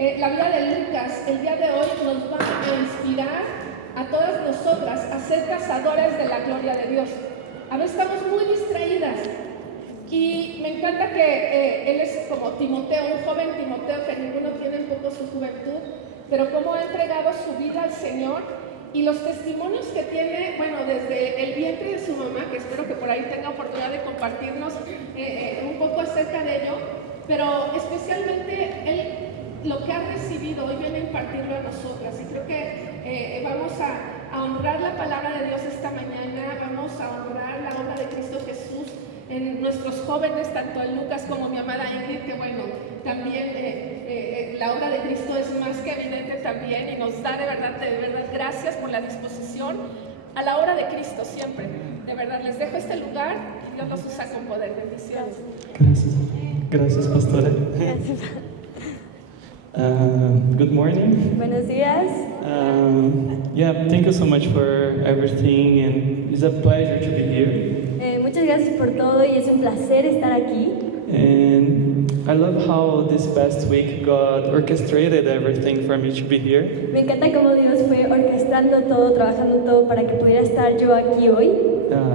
La vida de Lucas el día de hoy nos va a inspirar a todas nosotras a ser cazadoras de la gloria de Dios. A veces estamos muy distraídas y me encanta que él es como Timoteo, un joven Timoteo que ninguno tiene un poco su juventud, pero cómo ha entregado su vida al Señor y los testimonios que tiene, bueno, desde el vientre de su mamá, que espero que por ahí tenga oportunidad de compartirnos un poco acerca de ello, pero especialmente él lo que ha recibido hoy viene a impartirlo a nosotras y creo que vamos a honrar la palabra de Dios esta mañana, vamos a honrar la obra de Cristo Jesús en nuestros jóvenes, tanto en Lucas como mi amada Ingrid, que bueno, también la obra de Cristo es más que evidente también y nos da de verdad gracias por la disposición a la obra de Cristo siempre. De verdad, les dejo este lugar y Dios los usa con poder. Bendiciones. Gracias, pastora. Good morning. Buenos días. Yeah, thank you so much for everything, and it's a pleasure to be here. Muchas gracias por todo y es un placer estar aquí. And I love how this past week God orchestrated everything for me to be here. Me encanta cómo Dios fue orquestando todo, trabajando todo para que pudiera estar yo aquí hoy.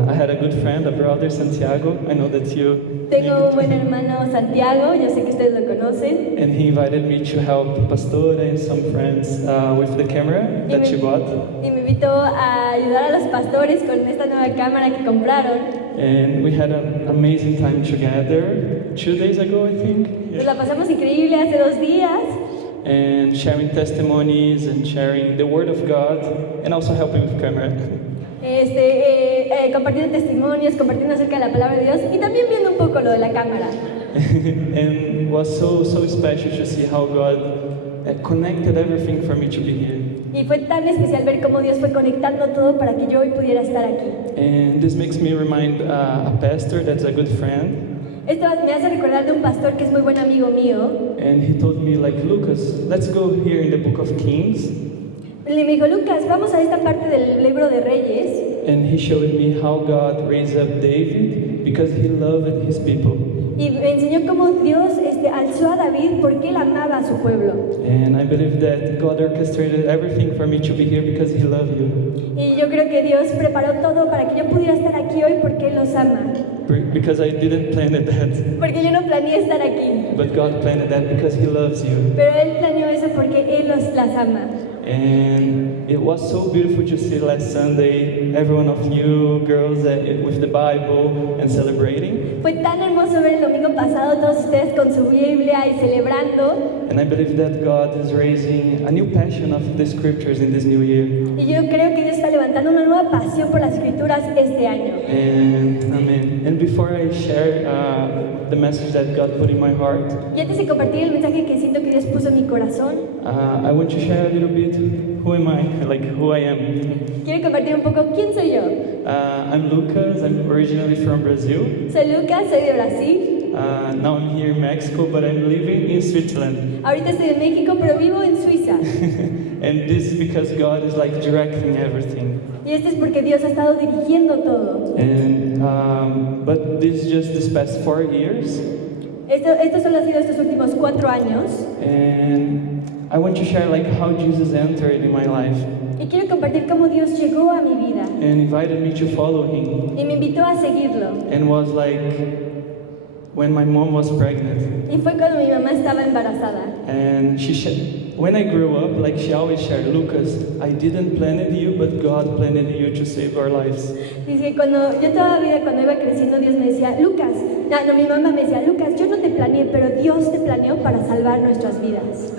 I had a good friend, a brother, Santiago. I know that you. Tengo un buen hermano Santiago, yo sé que ustedes lo conocen. And he invited me to help Pastora and some friends with the camera that she bought. Y me invitó a ayudar a los pastores con esta nueva cámara que compraron. And we had an amazing time together 2 days ago, I think. Nos la pasamos increíble hace 2 días. And sharing testimonies and sharing the Word of God and also helping with camera. Compartiendo testimonios, compartiendo acerca de la palabra de Dios y también viendo un poco lo de la cámara. And it was so special to see how God connected everything for me to be here. Y fue tan especial ver cómo Dios fue conectando todo para que yo hoy pudiera estar aquí. And this makes me remind a pastor that's a good friend. Esto me hace recordar de un pastor que es muy buen amigo mío. And he told me, like, Lucas, let's go here in the book of Kings. Y me dijo, Lucas, vamos a esta parte del libro de Reyes. And he showed me how God raised up David because he loved his people. Y me enseñó cómo Dios alzó a David porque él amaba a su pueblo. And I believe that God orchestrated everything for me to be here because he loved you. Y yo creo que Dios preparó todo para que yo pudiera estar aquí hoy porque Él los ama. Because I didn't plan that. Porque yo no planeé estar aquí. But God planned that because he loves you. Pero Él planeó eso porque Él las ama. And it was so beautiful to see last Sunday every one of you girls with the Bible and celebrating. Fue tan hermoso ver el domingo pasado todos ustedes con su Biblia y celebrando. And I believe that God is raising a new passion of the scriptures in this new year. Y yo creo que Dios está levantando una nueva pasión por las escrituras este año. And amen. And before I share the message that God put in my heart, Y antes de compartir el mensaje que siento que Dios puso en mi corazón, I want to share a little bit who am I, like who I am. quiero compartir un poco quién soy yo. I'm Lucas. I'm originally from Brazil. Soy Lucas, soy de Brasil. Now I'm here in Mexico, but I'm living in Switzerland. Ahorita estoy en México, pero vivo en Suiza. And this is because God is like directing everything. Y esto es porque Dios ha estado dirigiendo todo. And but this past 4 years. Esto solo ha sido estos últimos 4 años. And I want to share like how Jesus entered in my life. Y quiero compartir cómo Dios llegó a mi vida. And invited me to follow him. Y me invitó a seguirlo. And was like when my mom was pregnant. Y fue cuando mi mamá estaba embarazada. And when I grew up, like she always shared, Lucas, I didn't plan you, but God planned you to save our lives. Dice que cuando iba creciendo, Dios me decía, Lucas, mi mamá me decía, Lucas, yo no te planeé, pero Dios te planeó para salvar nuestras vidas.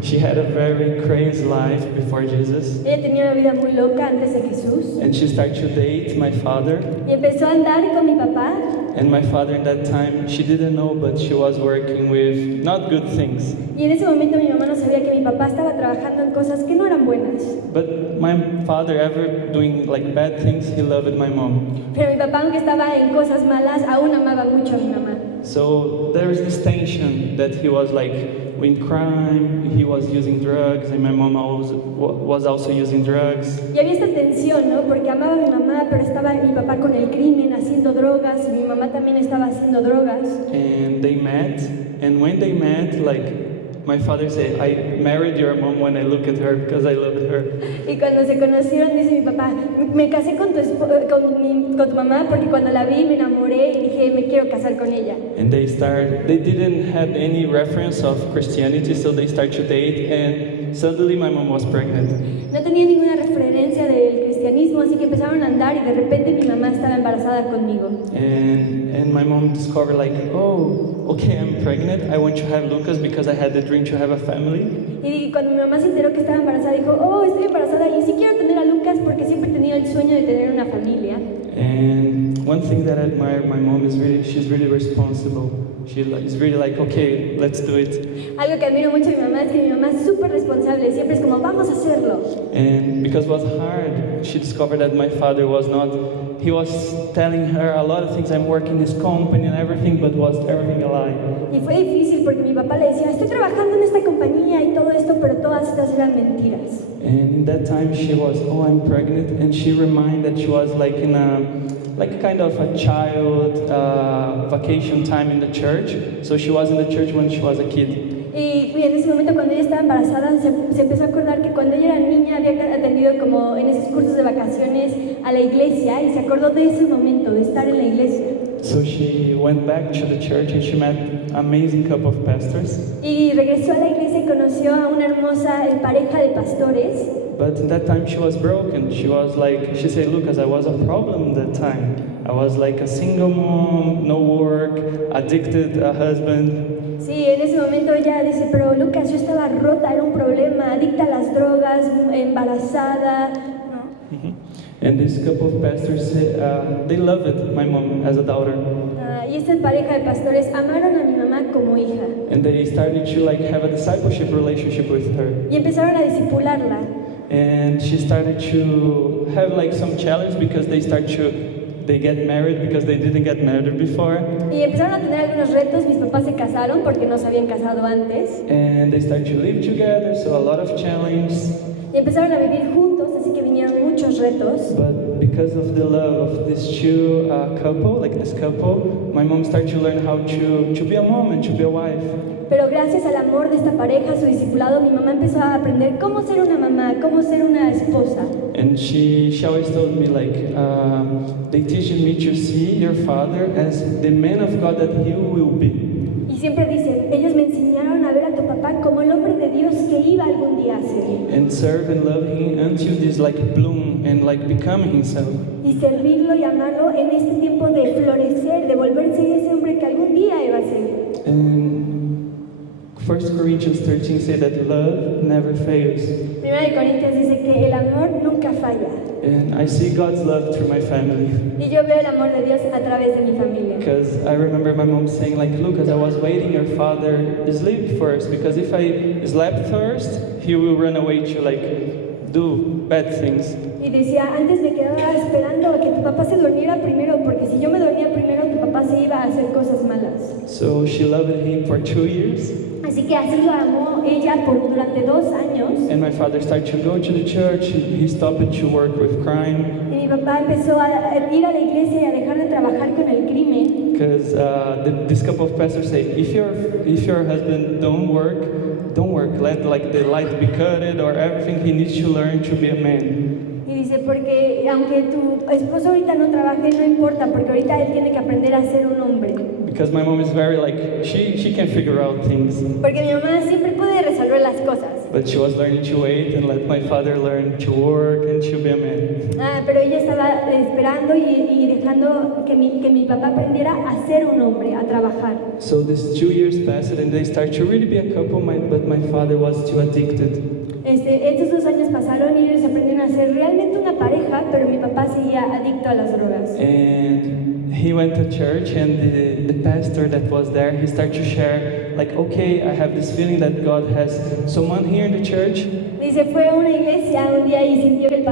She had a very crazy life before Jesus. Ella tenía una vida muy loca antes de Jesús. And she started to date my father. Y empezó a andar con mi papá. And my father in that time, she didn't know, but she was working with not good things. Y en ese momento mi mamá no sabía que mi papá estaba trabajando en cosas que no eran buenas. But my father, ever doing like bad things, he loved my mom. Pero mi papá, aunque estaba en cosas malas, aún amaba mucho a mi mamá. So there is this tension that he was like in crime, he was using drugs, and my mom was also using drugs. Y había esta tensión, ¿no? Porque amaba a mi mamá, pero estaba mi papá con el crimen, haciendo drogas, y mi mamá también estaba haciendo drogas. And they met, and when they met, like my father said, I married your mom when I look at her because I loved her. Y cuando se conocieron, dice mi papá, me casé con tu mamá porque cuando la vi me enamoré y dije, me quiero casar con ella. And they didn't have any reference of Christianity, so they start to date, and suddenly my mom was pregnant. No tenía ninguna referencia del cristianismo, así que empezaron a andar y de repente mi mamá estaba embarazada conmigo. And my mom discovered like, oh, okay, I'm pregnant. I want to have Lucas because I had the dream to have a family. Y cuando mi mamá se enteró que estaba embarazada, dijo, oh, estoy embarazada y sí quiero tener a Lucas porque siempre he tenido el sueño de tener una familia. And one thing that I admire my mom is she's really responsible. She is really like, okay, let's do it. Algo que admiro mucho de mi mamá es que mi mamá es súper responsable, siempre es como, vamos a hacerlo. And because it was hard, she discovered that my father was not, he was telling her a lot of things, I'm working this company and everything, but was everything a lie. Y fue difícil porque mi papá le decía, estoy trabajando en esta compañía y todo esto, pero todas estas eran mentiras. And in that time she was, oh, I'm pregnant, and she reminded that she was like in kind of a child vacation time in the church. So she was in the church when she was a kid. Y en ese momento cuando ella estaba embarazada se empezó a acordar que cuando ella era niña había atendido como en esos cursos de vacaciones a la iglesia y se acordó de ese momento, de estar en la iglesia. So she went back to the church and she met an amazing couple of pastors. Y regresó a la iglesia y conoció a una hermosa pareja de pastores. But in that time she was broken. She was like, she said, Lucas, I was a problem that time. I was like a single mom, no work, addicted, a husband. Sí, en ese momento ella dice, pero Lucas, yo estaba rota, era un problema, adicta a las drogas, embarazada, ¿no? And this couple of pastors, they loved my mom as a daughter. Y esta pareja de pastores amaron a mi mamá como hija. And they started to like have a discipleship relationship with her. Y empezaron a discipularla. And she started to have like some challenge because they get married because they didn't get married before. Y empezaron a tener algunos retos. Mis papás se casaron porque no se habían casado antes. And they started to live together, so a lot of challenges. Y empezaron a vivir juntos, así que vinieron muchos retos. But because of the love of this two couple, my mom started to learn how to be a mom and to be a wife. Pero gracias al amor de esta pareja, su discipulado, mi mamá empezó a aprender cómo ser una mamá, cómo ser una esposa. And she always told me like, they teach me to see your father as the man of God that he will be. Y siempre dice, ellos me enseñaron a ver a tu papá como el hombre de Dios que iba algún día a ser. And serve and love him until this like bloom and like become himself. Y servirlo y amarlo en este tiempo de florecer, de volverse ese hombre que algún día iba a ser. And 1 Corinthians 13 says that love never fails. Primera de Corintios dice que el amor nunca falla. And I see God's love through my family. Y yo veo el amor de Dios a través de mi familia. Because I remember my mom saying like, Lucas, I was waiting your father sleep first, because if I slept first, he will run away to like do bad things. Y decía, antes me quedaba esperando a que tu papá se durmiera primero, porque si yo me dormía primero, tu papá se iba a hacer cosas malas. So she loved him for 2 years. Así que así lo amó ella durante 2 años. And my father started to go to the church. He stopped to work with crime. Y mi papá empezó a ir a la iglesia y a dejar de trabajar con el crimen. Because this couple of pastors say, if your husband don't work, let like the light be cut or everything. He needs to learn to be a man. Y dice, porque aunque tu esposo ahorita no trabaje, no importa, porque ahorita él tiene que aprender a ser un hombre. Because my mom is very like, she can figure out things. Porque mi mamá siempre puede resolver las cosas. But she was learning to wait and let my father learn to work and to be a man. Pero ella estaba esperando y dejando que mi papá aprendiera a ser un hombre, a trabajar. So these 2 years passed and they started to really be a couple, but my father was too addicted. Estos 2 años pasaron y ellos aprendieron a ser realmente una pareja, pero mi papá seguía adicto a las drogas. And he went to church, and the pastor that was there, he started to share, like, okay, I have this feeling that God has someone here in the church. Dice, fue a una iglesia un día y sintió que el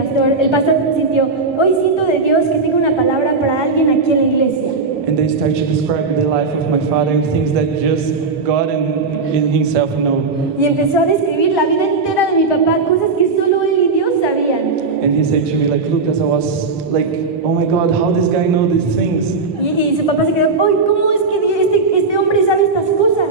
pastor sintió, hoy siento de Dios que tengo una palabra para alguien aquí en la iglesia. And they started to describe the life of my father and things that just God and himself know. Y empezó a describir la vida entera de mi papá, cosas que solo él y Dios sabían. And he said to me, like, Lucas, I was like, oh my God, how this guy know these things? Y su papá se quedó, ¡ay, cómo es que este hombre sabe estas cosas!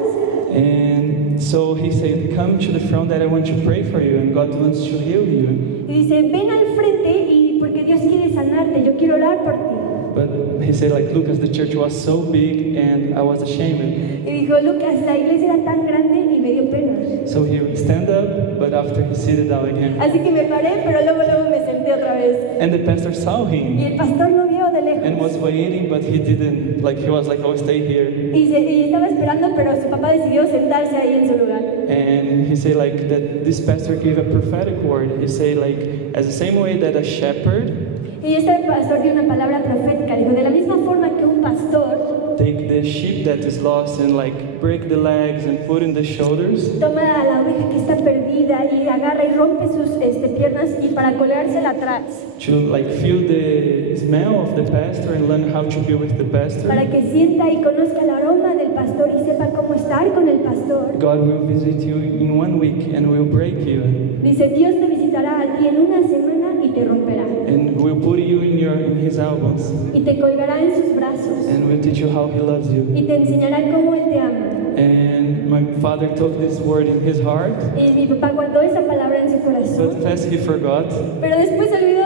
And so he said, come to the front that I want to pray for you and God wants to heal you. Y dice, ven al frente y porque Dios quiere sanarte, yo quiero orar por ti. But he said, like, Lucas, the church was so big and I was ashamed. Y dijo, Lucas, la iglesia era tan grande y me dio pena. So he would stand up, but after he seated down again. Así que me paré, pero luego me senté otra vez. And the pastor saw Y him el pastor lo vio de and lejos. was waiting, but he didn't. Like, he was like, oh, stay here. Y estaba esperando, pero su papá decidió sentarse ahí en su lugar. And he said, like, that this pastor gave a prophetic word. He said, like, as the same way that a shepherd Y este pastor dio una palabra profética. Dijo, de la misma forma que un pastor take the sheep that is lost and like break the legs and put in the shoulders, toma a la oveja que está perdida y agarra y rompe sus piernas y para colgársela atrás, to like feel the smell of the pastor and learn how to be with the pastor, para que sienta y conozca el aroma del pastor y sepa cómo estar con el pastor. God will visit you in 1 week and will break you Dice, Dios te visitará a ti en una semana y te romperá. and will put you in his elbows Y te colgará en sus brazos. and will teach you how he loves you. Y te enseñará cómo Él te ama. And my father took this word in his heart, Y mi papá guardó esa palabra en su corazón. but fast he forgot. Pero después se olvidó.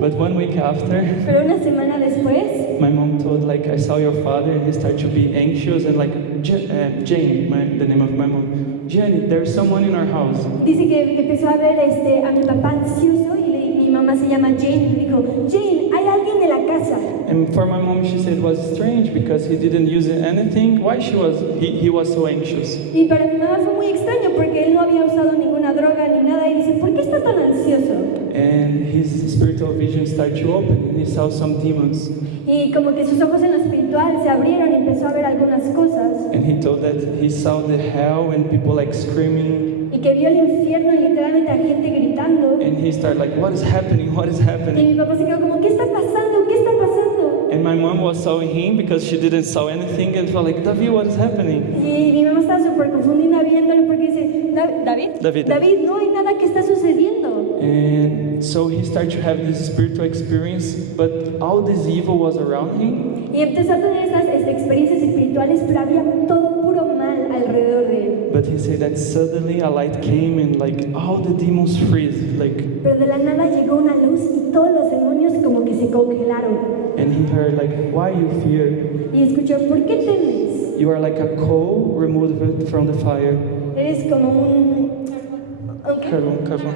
But 1 week after, Pero una semana después, my mom told, like, I saw your father and he started to be anxious and like, Jane, the name of my mom, Jenny, there's someone in our house. dice que empezó a ver a mi papá ansioso y mi mamá se llama Jane y le dijo, Jane, hay alguien en la casa. And for my mom, she said it was strange because he didn't use anything. Why he was so anxious? Y para mi mamá fue muy extraño porque él no había usado ninguna droga ni nada y dice, ¿por qué está tan ansioso? And his spiritual vision started to open and he saw some demons. Y como que sus ojos en lo espiritual se abrieron y empezó a ver algunas cosas. And he told that he saw the hell and people like screaming. Y que vio el infierno y literalmente a gente gritando. And he started like, what is happening? What is Y happening? mi papá se quedó como, ¿qué está pasando? ¿Qué está pasando? And my mom was saw him because she didn't saw anything and felt like, David, what is happening? Y mi mamá estaba súper confundida viéndolo porque dice, David, no hay nada que está sucediendo. And so he started to have this spiritual experience, but all this evil was around him. Y empezó a tener estas experiencias espirituales, pero había todo puro mal alrededor de él. But he said that suddenly a light came and like all the demons freeze, like, Pero de la nada llegó una luz y todos los demonios como que se congelaron. and he heard like, why you fear? Y escuchó, ¿por qué temes? You are like a coal removed from the fire. Eres como un ¿qué?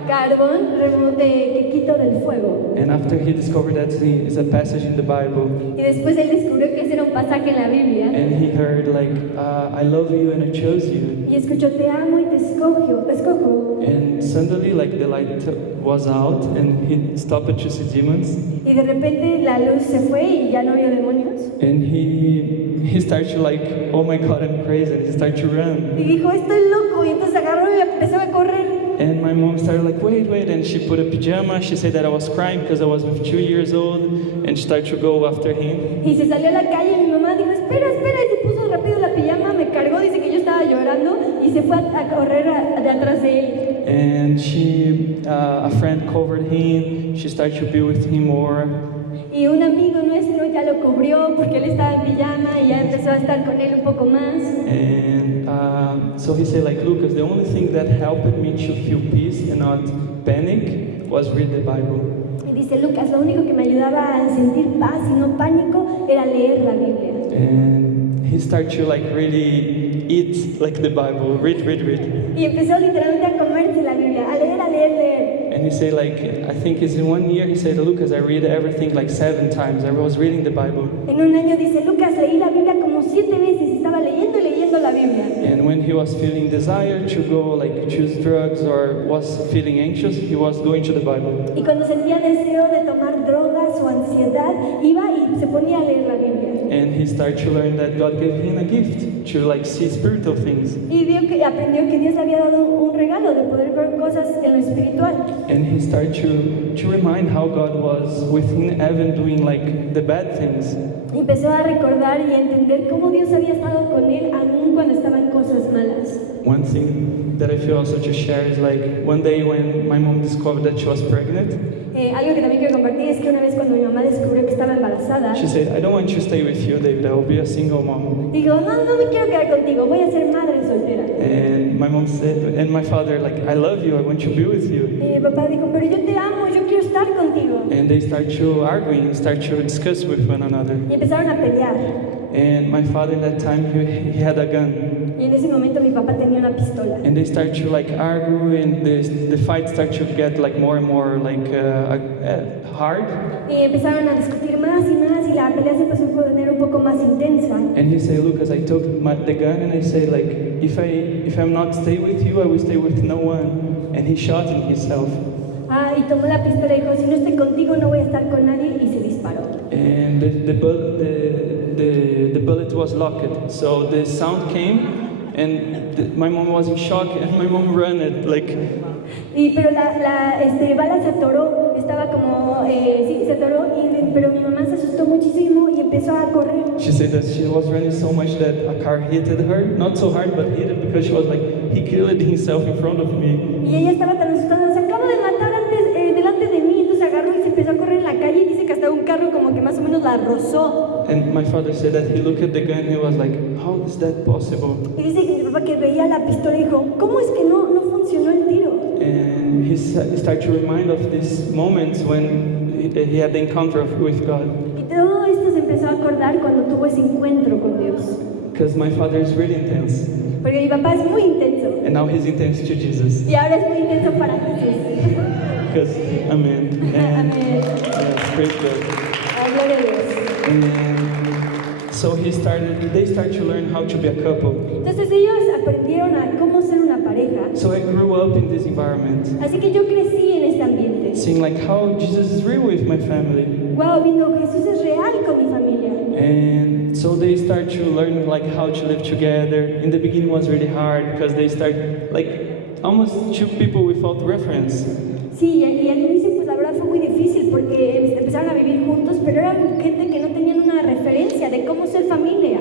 Carbon. Que quito del fuego. And after he discovered that it's a passage in the Bible, Y después él descubrió que ese era un pasaje en la Biblia. and he heard like, I love you and I chose you. Y escuchó, te amo y te escojo. And suddenly like the light was out and he stopped to see demons. Y de repente la luz se fue y ya no vio demonios. And he started to like, oh my God, I'm crazy. And he started to run. Y dijo, estoy loco. Y entonces agarró y empezó a correr. And my mom started like, wait. And she put a pajama. She said that I was crying because I was with 2 years old. And she started to go after him. Y se salió a la calle y mi mamá dijo, espera. Y se puso rápido la pijama, me cargó, dice que yo estaba llorando. Y se fue a correr de atrás de él. And a friend covered him. She started to be with him more. Y un amigo nuestro ya lo cubrió porque él estaba en pijama y ya empezó a estar con él un poco más. And so he said, like, Lucas, the only thing that helped me to feel peace and not panic was read the Bible. Y dice, Lucas, lo único que me ayudaba a sentir paz y no pánico era leer la Biblia. And he started to like really eat like the Bible, read. Y empezó literalmente a comerse la Biblia, a leer. And he said like, I think it's in 1 year, he said, Lucas, I read everything like 7 times. I was reading the Bible. En un año dice, Lucas, leí la Biblia como 7 veces, estaba leyendo y leyendo la Biblia. And when he was feeling desire to go like choose drugs or was feeling anxious, he was going to the Bible. Y cuando sentía deseo de tomar drogas o ansiedad, iba y se ponía a leer la Biblia. And he started to learn that God gave him a gift to like see spiritual things. Y aprendió que Dios le había dado un regalo de poder ver cosas en lo espiritual. And he started to remind how God was within Evan doing like the bad things. Y empezó a recordar y a entender cómo Dios había estado con él aún cuando estaba en cosas malas. One thing that I feel also to share is like one day when my mom discovered that she was pregnant, Algo que también quiero compartir es que una vez cuando mi mamá descubrió que estaba embarazada, she said, I don't want you to stay with you, David. I will be a single mom. dijo, no me quiero quedar contigo, voy a ser madre soltera. And And my mom said, and my father, like, I love you, I want to be with you. Y mi papá dijo, pero yo te amo, yo quiero estar contigo. And they start to arguing, start to discuss with one another. Y empezaron a pelear. And my father at that time, he had a gun. Y en ese momento mi papá tenía una pistola. And they start to like argue, and the fight start to get like more and more like hard. Y empezaron a discutir más y la pelea se empezó a poner un poco más intensa. And he said, Lucas, I took the gun and I said like, if I'm not stay with you, I will stay with no one. And he shot himself. Y tomó la pistola y dijo, si no estoy contigo no voy a estar con nadie, y se disparó. And the bullet was locked, so the sound came, and my mom was in shock, and my mom ran it like. Pero la bala se atoró, estaba como, sí, se atoró, pero mi mamá se asustó muchísimo y empezó a correr. She said that she was running so much that a car hit her, not so hard, but hit it because she was like, he killed himself in front of me. Y ella estaba tan asustada, se acaba de matar delante de mí, entonces agarró y se empezó a correr en la calle y dice que hasta un carro como que más o menos la rozó. And my father said that he looked at the gun and he was like, how is that possible? Y dice que mi papá que veía la pistola y dijo, ¿cómo es que no funcionó el tiro? And he started to remind of these moments when he had the encounter with God. Y todo esto se empezó a acordar cuando tuvo ese encuentro con Dios. Because my father is really intense. Porque mi papá es muy intenso. And now he's intense to Jesus. Y ahora es muy intenso para Jesús. Because, amen. And, Amén. yes, praise God. Gloria a Dios. And so they started to learn how to be a couple. Entonces ellos aprendieron a cómo ser una pareja. So I grew up in this environment, Así que yo crecí en este ambiente. seeing like how Jesus is real with my family. Wow, viendo Jesús es real con mi familia. And so they start to learn like how to live together. In the beginning was really hard because they start like almost two people without reference. Sí, y al inicio pues la verdad fue muy difícil porque empezaron a vivir juntos, pero eran gente que no tenían una referencia de cómo ser familia.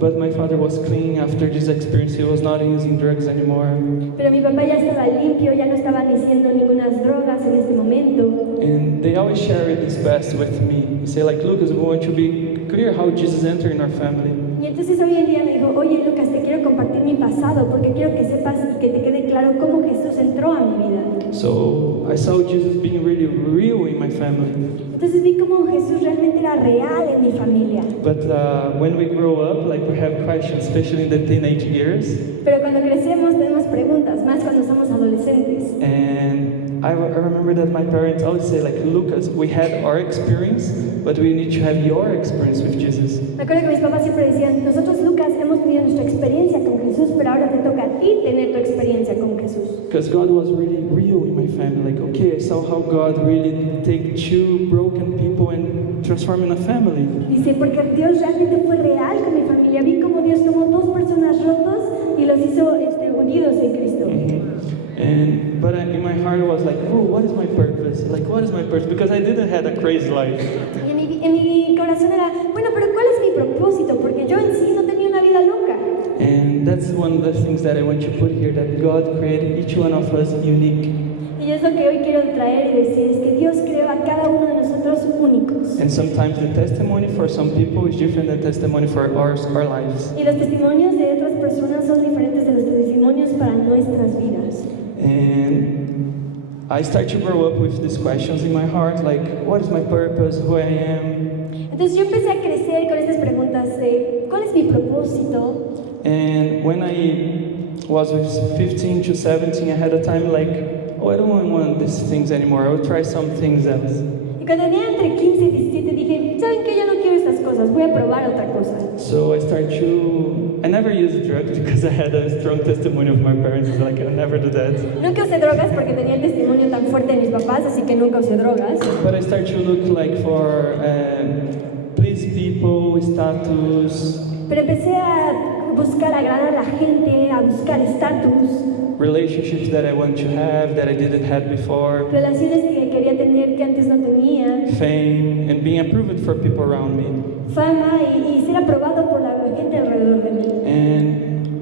But my father was clean after this experience. He was not using drugs anymore. Pero mi papá ya estaba limpio, ya no estaba haciendo ninguna drogas en este momento. And they always share this past with me. They say like, Lucas, we want to be clear how Jesus entered in our family. Y entonces hoy en día me dijo, oye Lucas, te quiero compartir mi pasado porque quiero que sepas y que te quede claro cómo Jesús entró a mi vida. So I saw Jesus being really real in my family. Entonces vi cómo Jesús realmente era real en mi familia. But when we grow up, like we have questions, especially in the teenage years. Pero cuando crecemos tenemos preguntas, más cuando somos adolescentes. And I remember that my parents always say like, Lucas, we had our experience, but we need to have your experience with Jesus. Me acuerdo que mis papás siempre decían, nosotros Lucas hemos tenido nuestra experiencia con Jesús, pero ahora te toca a ti tener tu experiencia con Jesús. Because God was really real in my family. Like, okay, I saw how God really take two broken people and transform in a family. Dice, porque Dios realmente fue real con mi familia. Vi cómo Dios tomó dos personas rotos y los hizo unidos en Cristo. But in my heart I was like, oh, what is my purpose? Like, what is my purpose? Because I didn't have a crazy life. Y en mi corazón era, bueno, pero ¿cuál es mi propósito? Porque yo en sí no tenía una vida loca. And that's one of the things that I want to put here, that God created each one of us unique. Y es lo que hoy quiero traer y decir, es que Dios creó a cada uno de nosotros únicos. And sometimes the testimony for some people is different than testimony for our lives. Y los testimonios de otras personas son diferentes de los testimonios para nuestras vidas. And I start to grow up with these questions in my heart, like, what is my purpose, who I am? Entonces yo empecé a crecer con estas preguntas de, ¿cuál es mi propósito? And when I was with 15 to 17, I had a time like, oh, I don't want these things anymore. I will try some things else. Y cuando tenía entre 15 y 17 dije, ¿saben qué? Yo no quiero estas cosas, voy a probar otra cosa. So I never used drugs because I had a strong testimony of my parents. Like, I never do that. Nunca usé drogas porque tenía el testimonio tan fuerte de mis papás, así que nunca usé drogas. But I started to look like for please people, status, Pero empecé a buscar agradar a la gente, a buscar estatus, relationships that I want to have that I didn't have before, relaciones que quería tener que antes no tenía, fame, and being approved for people around me. fama y ser aprobado por la gente alrededor de mí.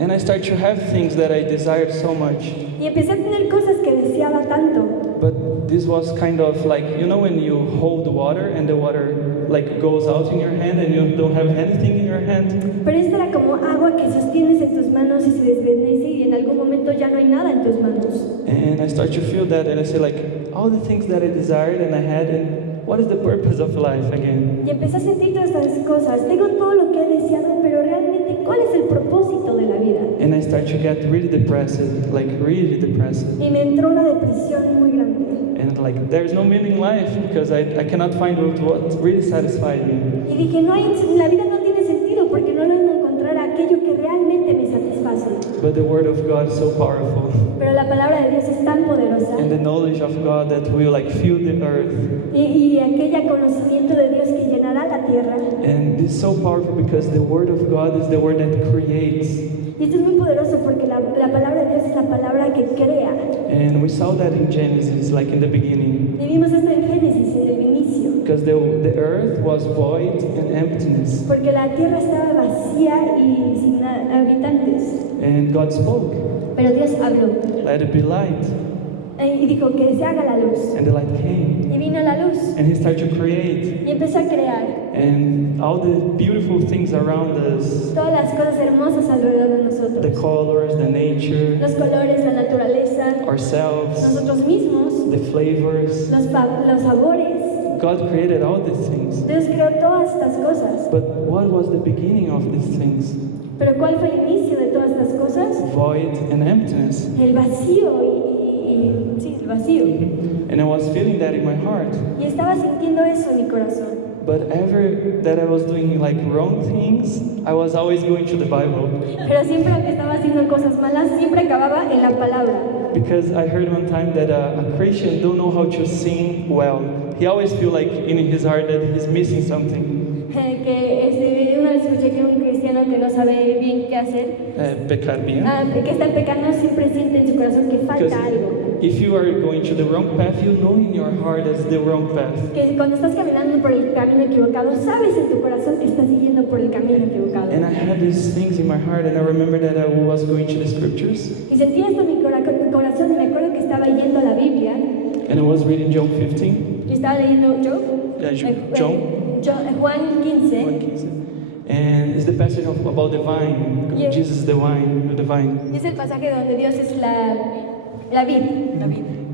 And I started to have things that I desired so much. Y empecé a tener cosas que deseaba tanto. But this was kind of like, you know, when you hold the water and the water like goes out in your hand and you don't have anything in your hand. Pero esto era como agua que sostienes en tus manos y se desvanece y en en algún momento ya no hay nada en tus manos. And I start to feel that, and I say like, all the things that I desired and I had, and what is the purpose of life again? Y empecé a sentir todas estas cosas. Tengo todo lo que he deseado, pero realmente, ¿cuál es el propósito de la vida? And I start to get really depressed, like really depressed. Y me entró una depresión muy grande. And like, there's no meaning in life because I cannot find what really satisfied me. Y dije, la vida no tiene sentido porque no logro encontrar aquello que realmente me satisface. But the word of God is so powerful. Pero la palabra de Dios es tan poderosa. And the knowledge of God that will like fill the earth. Y aquel conocimiento de Dios que llenará la tierra. And this is so powerful because the word of God is the word that creates. Y esto es muy poderoso porque la palabra de Dios es la palabra que crea. And we saw that in Genesis, like in the beginning. Y vimos esto en Génesis, en el inicio. Because the earth was void and emptiness. Porque la tierra estaba vacía y sin habitantes. And God spoke, Pero Dios habló. let it be light. Y dijo que se haga la luz. And the light came. Y vino la luz. And he started to create. Y empezó a crear And all the beautiful things around us, todas las cosas hermosas alrededor de the nosotros. colors, the nature, Los colores, la naturaleza, ourselves, nosotros mismos, the flavors. los sabores. God created all these things. Dios creó todas estas cosas. But what was the beginning of these things? Pero ¿cuál fue el inicio de todas estas cosas? Void and emptiness. El vacío sí, el vacío. And I was feeling that in my heart. Y estaba sintiendo eso en mi corazón. But ever that I was doing like wrong things, I was always going to the Bible. Pero siempre que estaba haciendo cosas malas, siempre acababa en la palabra. Because I heard one time that a Christian don't know how to sing well. He always feel like in his heart that he's missing something. Que una vez escuché que un cristiano que no sabe bien qué hacer, Pecar bien. que está pecando, siempre siente en su corazón que Because falta algo. if you are going to the wrong path, you know in your heart that's the wrong path. Que cuando estás caminando por el camino equivocado, sabes en tu corazón que estás siguiendo por el camino equivocado. And I had these things in my heart, and I remember that I was going to the scriptures, Y sentía esto en mi corazón y me acuerdo que estaba yendo a la Biblia and I was reading John 15. y estaba leyendo Juan 15. And it's the passage about the vine. Yeah. Jesus is the vine, the vine. Y es el pasaje donde Dios es la vid.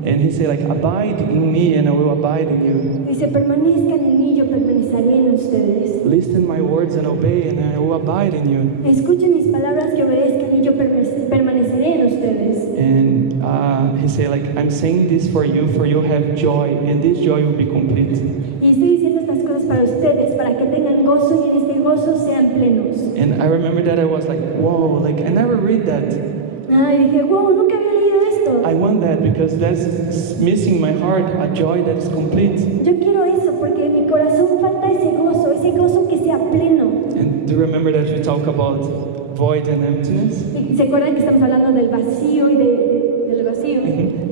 And he said like, abide in me and I will abide in you. Dice, permanezcan en mí, yo permaneceré en ustedes. Listen my words and obey and I will abide in you. Escuchen mis palabras que obedezcan y yo permaneceré en ustedes. And he said like, I'm saying this for you have joy and this joy will be complete. Y estoy diciendo estas cosas para ustedes, para que tengan gozo y en este gozo sean plenos. And I remember that I was like, whoa, like I never read that. Y dije, wow, nunca había leído esto. I want that because that's missing in my heart a joy that is complete. Yo quiero eso porque en mi corazón falta ese gozo que sea pleno. And do you remember that we talk about void and emptiness? ¿Y se acuerdan que estamos hablando del vacío y del vacío?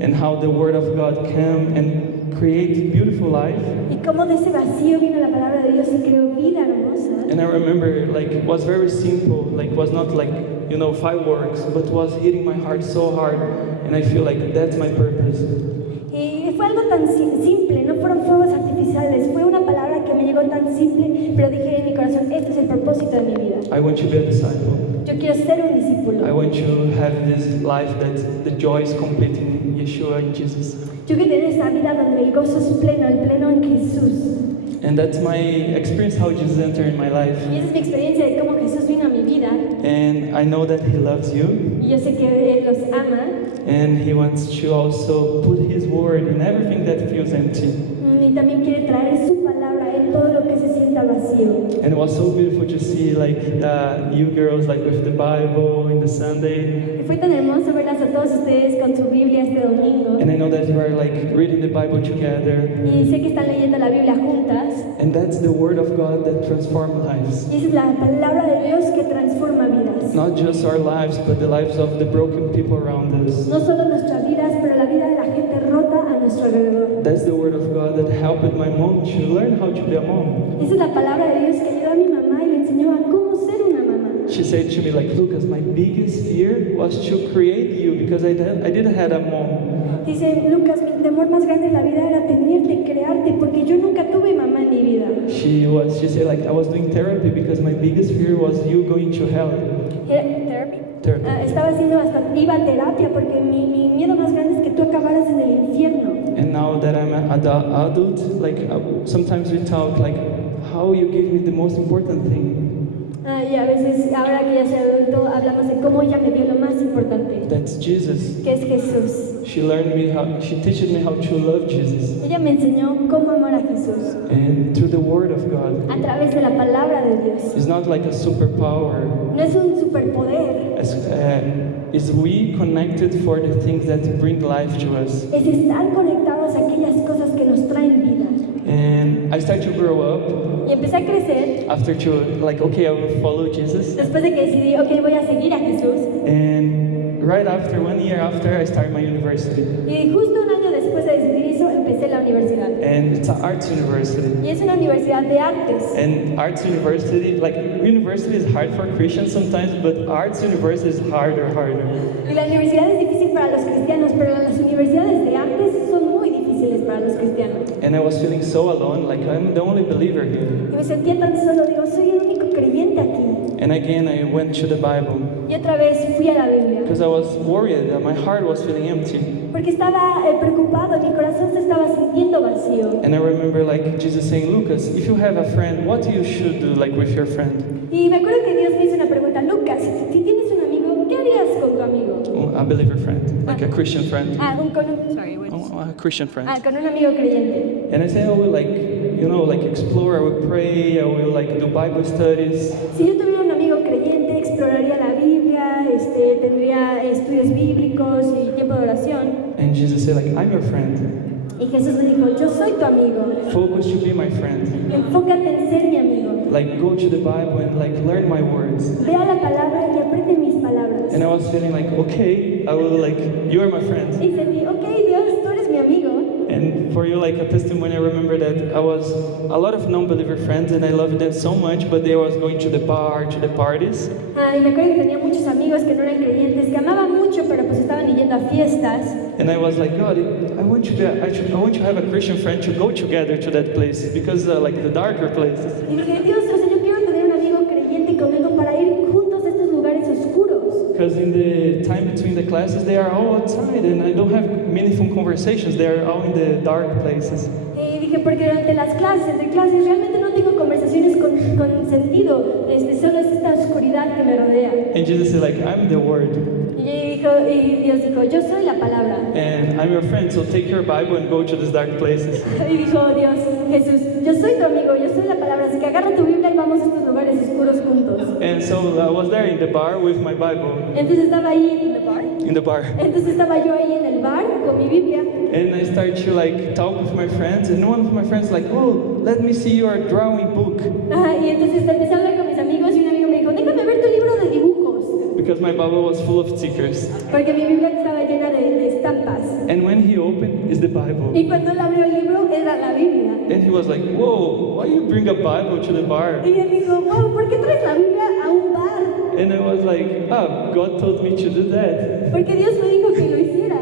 And how the word of God came and create beautiful life. Y cómo de ese vacío vino la palabra de Dios y creó vida hermosa. And I remember like it was very simple, like was not like, you know, fireworks, but was hitting my heart so hard, and I feel like that's my purpose. Y fue algo tan simple, no fueron fuegos artificiales, fue una palabra que me llegó tan simple, pero dije en mi corazón, este es el propósito de mi vida. I want to be a disciple. Yo quiero ser un I discípulo. want to have this life that the joy is complete in Yeshua, in Jesus. Yo quiero tener esa vida donde el gozo es pleno, el pleno en Jesús. And that's my experience how Jesus entered in my life. Y esa es mi experiencia de cómo Jesús vino a mi vida. And I know that He loves you, Y yo sé que Él los ama. and He wants to also put His word in everything that feels empty. Y también quiere traer su palabra en todo lo que se sienta vacío. And it was so beautiful to see like you girls like with the Bible in the Sunday. Y fue tan hermoso verlas a todos ustedes con su Biblia este domingo. And I know that you are like reading the Bible together. Y sé que están leyendo la Biblia juntas. And that's the word of God that transforms lives. Y esa es la palabra de Dios que transforma vidas. Not just our lives, but the lives of the broken people around us. No solo nuestras vidas, pero la vida de la gente rota a nuestro alrededor. That's the word of God that helped my mom to learn how to be a mom. Esa es la palabra de Dios que ayudó a mi mamá y le enseñó a cómo ser una mamá. She said to me like, Lucas, my biggest fear was to create you because I didn't have a mom. Dice, Lucas, mi temor más grande en la vida era tenerte, crearte, porque yo nunca tuve mamá en mi vida. She said like, I was doing therapy because my biggest fear was you going to hell. Therapy. Therapy. estaba haciendo hasta, iba a terapia porque mi miedo más grande es que tú acabaras en el infierno. And now that I'm an adult, like sometimes we talk like, how you gave me the most important thing. Y a veces, ahora que ya soy adulto, hablamos de cómo ella me dio lo más importante, That's Jesus. que es Jesús. She teaches me how to love Jesus. Ella me enseñó cómo amar a Jesús And through the word of God. a través de la palabra de Dios. It's not like a superpower. No es un superpoder, Is we connected for the things that bring life to us. es estar conectados a aquellas cosas que nos traen vida. And I start to grow up Y empecé a crecer after to like, okay, I will follow Jesus. después de que decidí, ok, voy a seguir a Jesús. And right after, 1 year after, I start my university. Y justo un año después de decidir eso, empecé la universidad. And it's an arts university. Y es una universidad de artes. And arts university, like university is hard for Christians sometimes, but arts university is harder. Y la universidad es difícil para los cristianos, pero las universidades de artes son muy difíciles para los cristianos. And I was feeling so alone, like I'm the only believer here. Y me sentía tan solo, digo, soy el único creyente aquí. And again, I went to the Bible Y otra vez fui a la Biblia, because I was worried that my heart was feeling empty. porque estaba preocupado, mi corazón se estaba sintiendo vacío. And I remember like Jesus saying, Lucas, if you have a friend, what you should do like with your friend? Y me acuerdo que Dios me hizo una pregunta, Lucas, si tienes un amigo, ¿qué harías con tu amigo? A believer friend, like a Christian friend. A Christian friend. Con un amigo creyente. And I say I will like, like explore, I will pray, I will like do Bible studies. Si yo tuviera un amigo creyente, exploraría la Biblia, tendría estudios bíblicos y tiempo de oración. And Jesus said like, I'm your friend. Y Jesús me dijo, yo soy tu amigo. Focus to be my friend. Enfócate en ser mi amigo. Like go to the Bible and like learn my words. Vea la palabra y aprende mis palabras. And I was feeling like, okay, I will like, you are my friend. Y sentí, ok, Dios, tú eres mi amigo. And for you, like a testimony, I remember that I was a lot of non-believer friends and I loved them so much, but they was going to the bar, to the parties. Y me acuerdo que tenía muchos amigos que no eran creyentes, que amaban mucho, pero pues estaban yendo a fiestas. And I was like, God, I want to have a Christian friend to go together to that place because like the darker places. Y dije, Dios, o sea, yo quiero tener un amigo creyente conmigo para ir juntos a estos lugares oscuros. Because in the time between the classes, they are all outside and I don't have meaningful conversations. They are all in the dark places. Y dije, porque durante las clases, entre clases, realmente no tengo conversaciones con sentido. Solo es esta oscuridad que me rodea. And Jesus said, like, I'm the Word. Y Dios dijo, yo soy la palabra. And I'm your friend, so take your Bible and go to these dark places. Y dijo Dios, Jesús, yo soy tu amigo, yo soy la palabra, así que agarra tu Biblia y vamos a estos lugares oscuros juntos. And so I was there in the bar with my Bible. Entonces estaba ahí In the bar. Entonces estaba yo ahí en el bar con mi Biblia. And I started to like talk with my friends, and one of my friends like, oh, let me see your drawing book. Y entonces empecé a hablar con mis amigos y un amigo me dijo, déjame ver tu libro de dibujos. Because my Bible was full of stickers. Porque mi Biblia estaba llena de estampas. And when he opened, it's the Bible. Y cuando él abrió el libro, era la Biblia. And he was like, whoa, why you bring a Bible to the bar? Y él dijo, wow, ¿por qué traes la Biblia a un bar? And I was like, God told me to do that. Porque Dios me dijo que lo hiciera.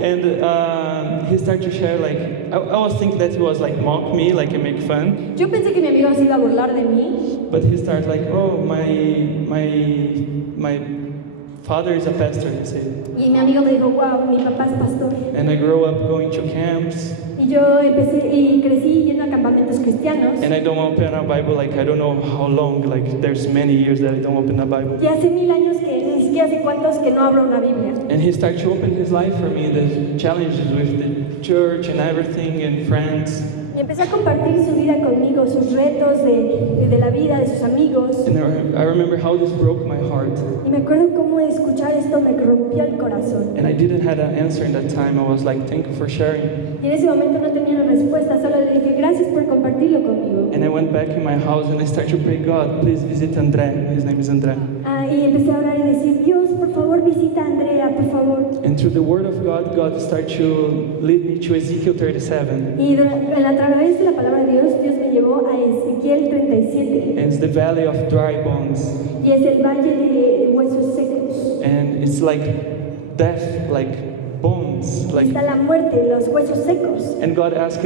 And he started to share, like, I was thinking that he was like mock me, like make fun. Yo pensé que mi amigo se iba a burlar de mí. But he started like, oh, my father is a pastor, he said. Y mi amigo me dijo, wow, mi papá es pastor. And I grew up going to camps. Y yo empecé y crecí yendo a campamentos cristianos. And I don't open a Bible, like I don't know how long, like there's many years that I don't open a Bible. Y hace 1000 años que ni siquiera sé cuántos que no abro una Biblia. And he started to open his life for me, the challenges with the church and everything and friends. Y empezó a compartir su vida conmigo, sus retos de la vida, de sus amigos. And I remember how this broke my heart. Y me acuerdo cómo escuchar esto me rompió el corazón. And I didn't have an answer in that time. I was like, thank you for sharing. Y en ese momento no tenía una respuesta, solo le dije, gracias por compartirlo conmigo. And I went back in my house and I started to pray, God, please visit André. His name is André. Y empecé a orar y decir, Dios, por favor, visita a Andrea, por favor. And through the word of God, God started to lead me to Ezekiel 37. Y a través de la palabra de Dios, Dios me llevó a Ezequiel 37. And it's the valley of dry bones. Y es el valle de huesos secos. And it's like death, like bones. Like. Está la muerte, los huesos secos. And God asked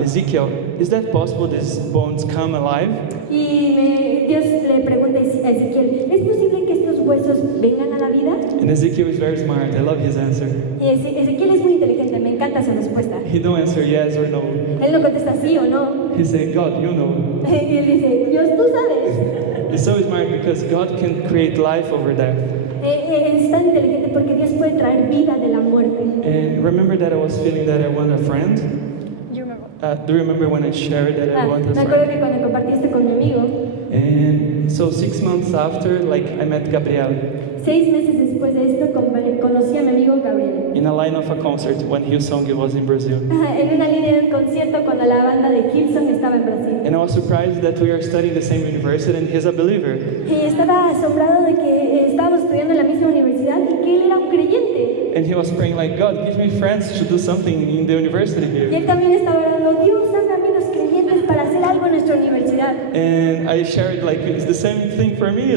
Ezekiel, is that possible these bones come alive? Y Dios le pregunta a Ezequiel, ¿es posible que estos huesos vengan a la vida? And Ezekiel is very smart. I love his answer. Y Ezequiel es muy inteligente, me encanta su respuesta. He don't answer yes or no. Él no contesta sí o no. He said, God, you know. Y él dice, Dios, tú sabes. He's so smart because God can create life over death. Es tan inteligente porque Dios puede traer vida de la muerte. And remember that I was feeling that I want a friend? Do you remember when I shared that I want a Me acuerdo friend? que cuando compartí esto con mi amigo, And so 6 months after, I met Gabriel 6 meses después de esto, conocí a mi amigo Gabriel. in a line of a concert when Hillsong was in Brazil. En una línea de un concierto cuando la banda de Hillsong estaba en Brasil. And I was surprised that we are studying the same university and he's a believer. Y estaba asombrado de que estábamos estudiando en la misma universidad y que él era un creyente. And he was praying like, God, give me friends to do something in the university Y here. él también estaba orando, Dios, dame amigos creyentes para hacer algo en nuestra universidad. And I shared it's the same thing for me,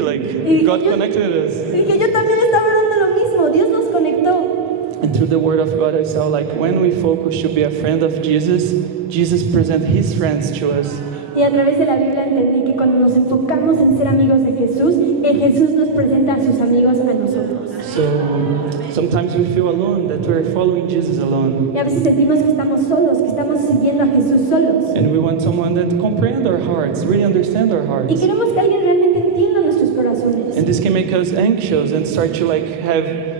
God connected us. Y que yo también estaba orando lo mismo, Dios nos conectó. And through the word of God, I saw when we focus to be a friend of Jesus, Jesus presents his friends to us. Y a través de la Biblia entendí que cuando nos enfocamos en ser amigos de Jesús, Jesús nos presenta a sus amigos a nosotros. So sometimes we feel alone, that we're following Jesus alone. Y a veces sentimos que estamos solos, que estamos siguiendo a Jesús solos. And we want someone that comprehends our hearts, really understand our Y hearts. queremos que alguien realmente entienda nuestros corazones. And this can make us anxious and start to have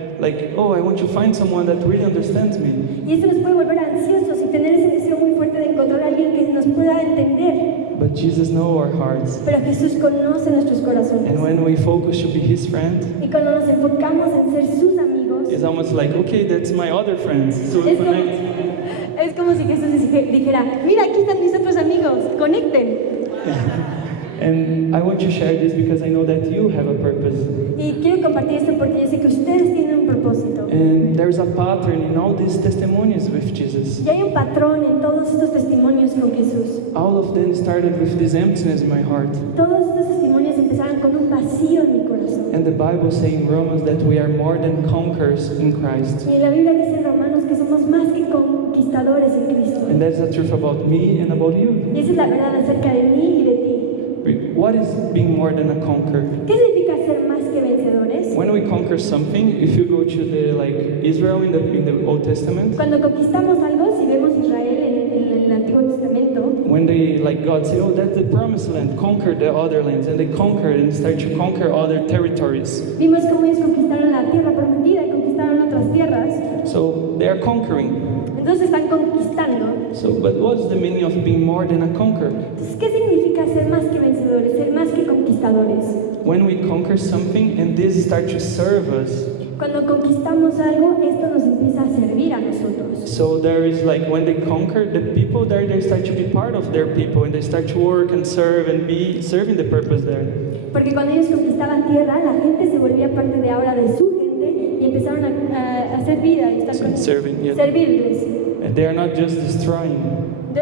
oh, I want to find someone that really understands me. Y eso nos puede volver ansiosos y tener ese deseo muy fuerte de encontrar a alguien que nos pueda entender. But Jesus knows our hearts. Pero Jesús conoce nuestros corazones. And when we focus to be his friend, Y cuando nos enfocamos en ser sus amigos, it's almost okay, that's my other friends. So we connect. es como si Jesús dijera, mira, aquí están mis otros amigos, conecten. And I want to share this because I know that you have a purpose. Y quiero compartir esto porque yo sé que ustedes tienen un propósito. And there's a pattern in all these testimonies with Jesus. Y hay un patrón en todos estos testimonios con Jesús. All of them started with this emptiness in my heart. Todos estos testimonios empezaron con un vacío en mi corazón. And the Bible says in Romans that we are more than conquerors in Christ. Y la Biblia dice en Romanos que somos más que conquistadores en Cristo. And that's the truth about me and about you. Y esa es la verdad acerca de mí y de ti. What is being more than a conqueror? ¿Qué significa ser más que vencedores? When we conquer something, if you go to the Israel in the Old Testament, Cuando conquistamos algo, si vemos Israel en el Antiguo Testamento, when they God say, oh, that's the promised land, conquer the other lands, and they conquered and start to conquer other territories. vimos cómo ellos conquistaron la tierra prometida y conquistaron otras tierras. So they are conquering. Entonces están conquistando. So, but what's the meaning of being more than a conqueror? Entonces, ¿qué significa ser más que vencedores, ser más que conquistadores? When we conquer something and this start to serve us. Cuando conquistamos algo, esto nos empieza a servir a nosotros. So there is when they conquer the people there, they start to be part of their people and they start to work and serve and be serving the purpose there. Porque cuando ellos conquistaban tierra, la gente se volvía parte de ahora de su gente y empezaron a hacer vida y estar con Serving, yeah. servirles. And they are not just destroying,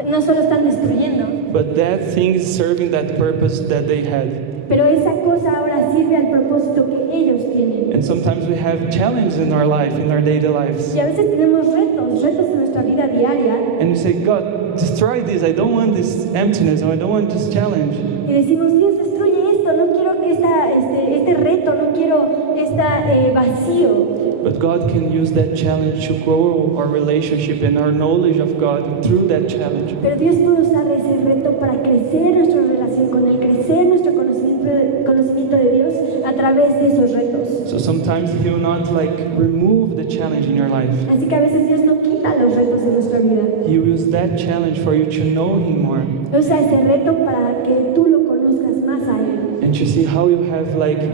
No solo están destruyendo, but that thing is serving that purpose that they had. pero esa cosa ahora sirve al propósito que ellos tienen. And sometimes we have challenges in our life, in our daily lives. Y a veces tenemos retos en nuestra vida diaria. And we say, God, destroy this. I don't want this emptiness. I don't want this challenge. Y decimos, Dios, destruye esto, no quiero que este reto, no quiero este vacío. But God can use that challenge to grow our relationship and our knowledge of God through that challenge. Pero Dios puede usar ese reto para crecer nuestra relación con Él, crecer nuestro conocimiento de Dios a través de esos retos. So sometimes He will not remove the challenge in your life. Así que a veces Dios no quita los retos de nuestra vida. He will use that challenge for you to know Him more Usa ese reto para que tú lo conozcas más a Él. and to see how you have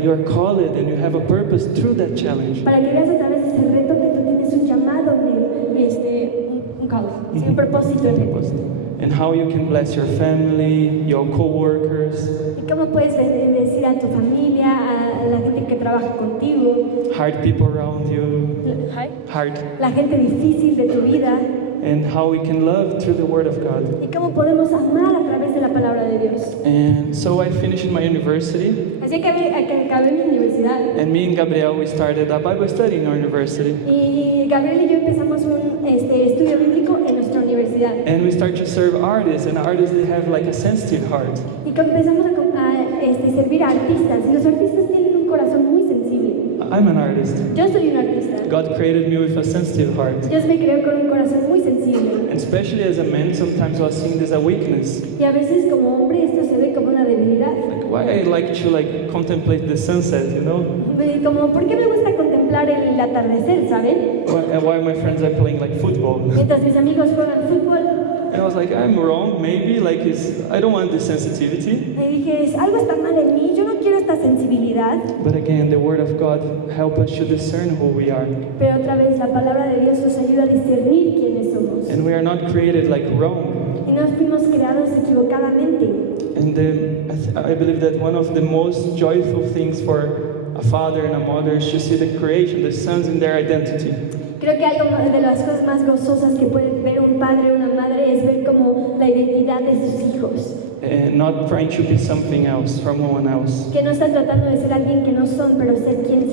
you're called and you have a purpose through that challenge. Para que veas a través de ese reto que tú tienes un llamado en Él, un call, sí, un propósito en Él. And how you can bless your family, your co-workers, Y cómo puedes bendecir a tu familia, a la gente que trabaja contigo, hard people around you, hard, la gente difícil de tu vida, and how we can love through the Word of God. y cómo podemos amar a través de la palabra de Dios. And so I finished my university, Así que acabé mi universidad and me and Gabriel, we started a Bible study in our university. y Gabriel y yo empezamos un estudio bíblico en nuestra universidad. And we start to serve artists, and artists, they have a sensitive heart. Y empezamos a servir a artistas, y los artistas tienen un corazón muy sensible. I'm an artist. Yo soy un artista. God created me with a sensitive heart. Dios me creó con un corazón muy sensible. And especially as a man, sometimes I was seeing this as a weakness. Y a veces como hombre esto se ve como una debilidad. Like why I like to like contemplate the sunset, you know? Y como, ¿por qué me gusta contemplar el atardecer, saben? Why my friends are playing like football. Mientras mis amigos juegan fútbol. And I was like, I'm wrong, maybe, like I don't want this sensitivity. Y dije, algo está mal en mí, yo no quiero esta sensibilidad. But again, the word of God help us to discern who we are. Pero otra vez la palabra de Dios nos ayuda a discernir quiénes somos. And we are not created like wrong. Y no fuimos creados equivocadamente. And I believe that one of the most joyful things for a father and a mother is to see the creation, the sons in their identity. Creo que algo de las cosas más gozosas que puede ver un padre o una madre es ver como la identidad de sus hijos. And not trying to be something else from no one else. Que no están tratando de ser alguien que no son, pero ser quién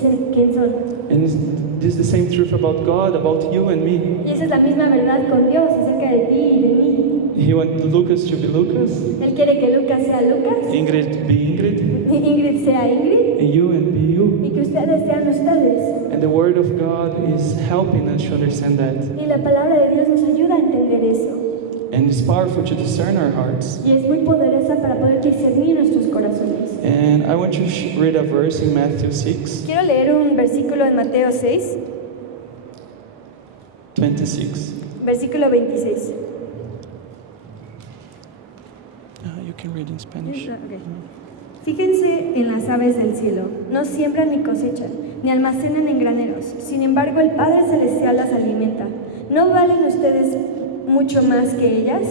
son. And this is the same truth about God, about you and me. Y esa es la misma verdad con Dios acerca de ti y de mí. He wants Lucas to be Lucas, Él quiere que Lucas sea Lucas, Ingrid be Ingrid, y Ingrid sea Ingrid, and you and be you. y que ustedes sean ustedes. And the Word of God is helping us to understand that. Y la palabra de Dios nos ayuda a entender eso. And it's powerful to discern our hearts. Y es muy poderosa para poder discernir nuestros corazones. And I want to read a verse in Matthew 6, Quiero leer un versículo en Mateo 6, 26. versículo 26. You can read in Spanish. Okay. Fíjense en las aves del cielo, no siembran ni cosechan, ni almacenan en graneros. Sin embargo, el Padre Celestial las alimenta. ¿No valen ustedes mucho más que ellas?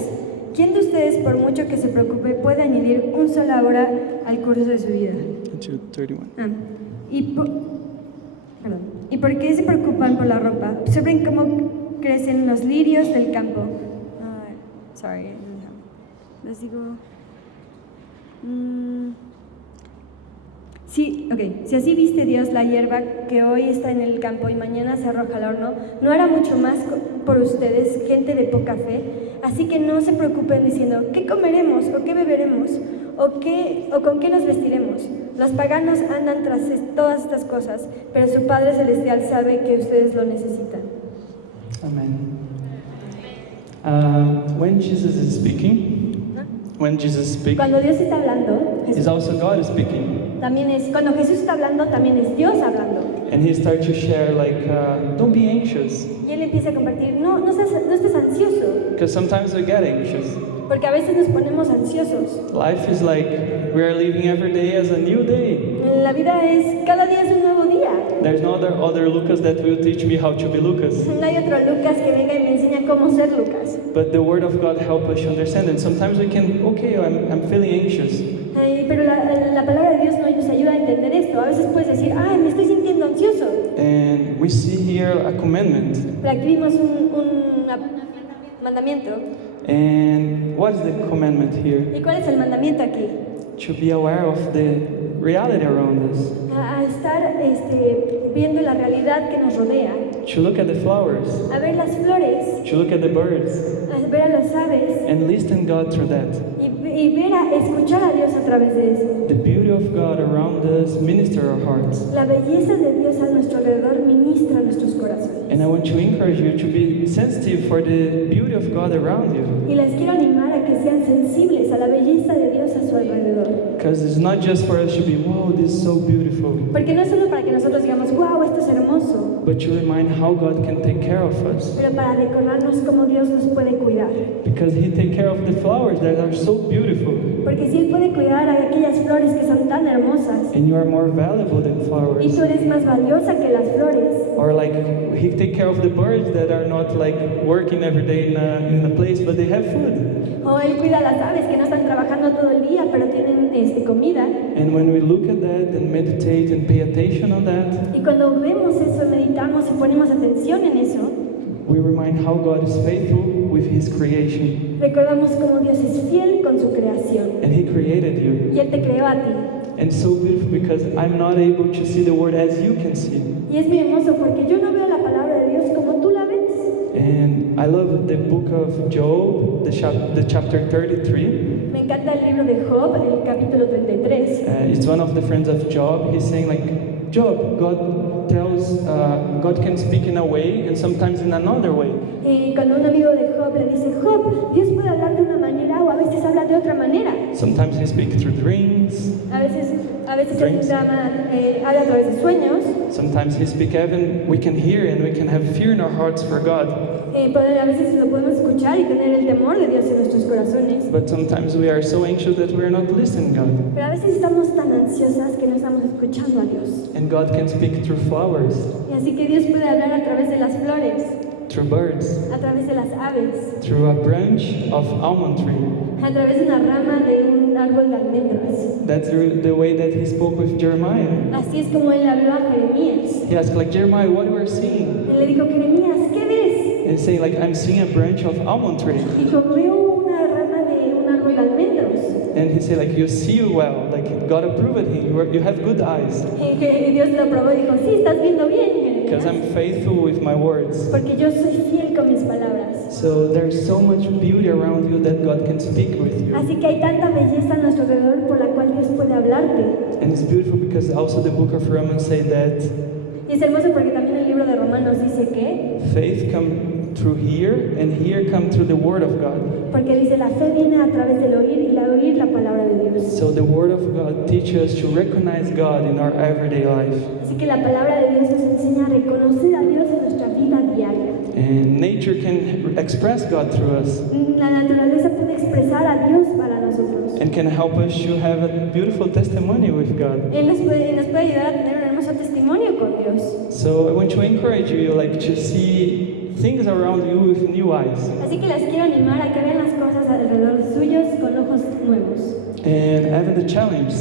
¿Quién de ustedes, por mucho que se preocupe, puede añadir un sola hora al curso de su vida? Until 31. ¿Y por qué se preocupan por la ropa? Observen cómo crecen los lirios del campo. Les digo... Sí, ok. Si así viste Dios la hierba que hoy está en el campo y mañana se arroja al horno, ¿no hará mucho más por ustedes, gente de poca fe? Así que no se preocupen diciendo, ¿qué comeremos o qué beberemos o con qué nos vestiremos? Los paganos andan tras todas estas cosas, pero su Padre Celestial sabe que ustedes lo necesitan. Amen. When Jesus is speaking, Cuando Dios está hablando, is also God speaking. cuando Jesús está hablando, también es Dios hablando. And he starts to share like, don't be anxious. Y Él empieza a compartir, no estés ansioso, Because sometimes we get anxious. porque a veces nos ponemos ansiosos. Life is like we are living every day as a new day. La vida es, cada día es un nuevo día. There's no other Lucas that will teach me how to be Lucas. No hay otro Lucas que venga y me enseña cómo ser Lucas. But the Word of God helps us to understand. And sometimes we can, okay, I'm feeling anxious. Pero la palabra de Dios nos ayuda a entender esto. A veces puedes decir, me estoy sintiendo ansioso. And we see here a commandment. Pero aquí vimos un mandamiento. And what is the commandment here? ¿Y cuál es el mandamiento aquí? To be aware of the reality around us. A estar viendo la realidad que nos rodea. To look at the flowers. A ver las flores. To look at the birds. A ver a las aves. And listen God through that. Y escuchar a Dios a través de eso. The beauty of God around us minister our hearts. La belleza de Dios a nuestro alrededor ministra nuestros corazones. And I want to encourage you to be sensitive for the beauty of God around you. Y les quiero animar a que sean sensibles a la belleza de Dios a su alrededor. Because it's not just for us to be, wow, this is so beautiful. Porque no es solo para que nosotros digamos, wow, esto es hermoso. But to remind how God can take care of us. Pero para recordarnos cómo Dios nos puede cuidar. Because He takes care of the flowers that are so beautiful. Porque si Él puede cuidar a aquellas flores que son tan hermosas. And you are more valuable than Y flowers. tú eres más valiosa que las flores. Or like He take care of the birds that are not like working every day in a place, but they have food. O Él cuida a las aves que no están trabajando todo el día, pero tienen comida. And when we look at that and meditate and pay attention on that, Y cuando vemos eso, meditamos y ponemos atención en eso, we remind how God is faithful with His creation. recordamos cómo Dios es fiel con su creación. And He created you. Y Él te creó a ti. And so beautiful because I'm not able to see the word as you can see. Y es muy hermoso porque yo no veo la palabra de Dios como tú la ves. And I love the book of Job, the chapter 33. Me encanta el libro de Job, el capítulo 33. It's one of the friends of Job. He's saying like, Job, God God can speak in a way and sometimes in another way. Cuando un amigo de Job le dice, Job, Dios puede hablar de una manera o a veces habla de otra manera. Sometimes He speaks through dreams. A veces Dreams. habla a través de sueños. Sometimes He speaks even we can hear and we can have fear in our hearts for God. A veces lo podemos escuchar y tener el temor de Dios en nuestros corazones. But sometimes we are so anxious that we are not listening to God. Pero a veces estamos tan ansiosas que no estamos escuchando a Dios. And God can speak through flowers, Y así que Dios puede hablar a través de las flores, through birds, a través de las aves, through a branch of almond tree. a través de una rama de un árbol de almendras. That's the way that He spoke with Jeremiah. Así es como él habló a Jeremías. He asked like, Jeremiah, what are you seeing? Él le dijo, Jeremías, ¿qué ves? And say like, I'm seeing a branch of almond tree. Dijo, veo una rama de un árbol de almendros. And he said like, you see well, like God approved it. You have good eyes. Y Dios lo aprobó y dijo, sí, estás viendo bien, Because Jeremías. I'm faithful with my words. Porque yo soy fiel con mis palabras. So there's so much beauty around you that God can speak with you. Así que hay tanta belleza a nuestro alrededor por la cual Dios puede hablarte. And it's beautiful because also the book of Romans say that Y es hermoso porque también el libro de Romanos dice que, faith come through hear and hear come through the word of God. porque dice la fe viene a través del oír y la oír la palabra de Dios. So the word of God teaches us to recognize God in our everyday life. Así que la palabra de Dios nos enseña a reconocer a Dios en nuestra vida diaria. And nature can express God through us La naturaleza puede expresar a Dios para nosotros. and can help us to have a beautiful testimony with God. Él nos puede ayudar a tener un hermoso testimonio con Dios. So I want to encourage you like to see things around you with new eyes. Así que les quiero animar a que vean las cosas alrededor suyos con ojos nuevos. And having the challenge.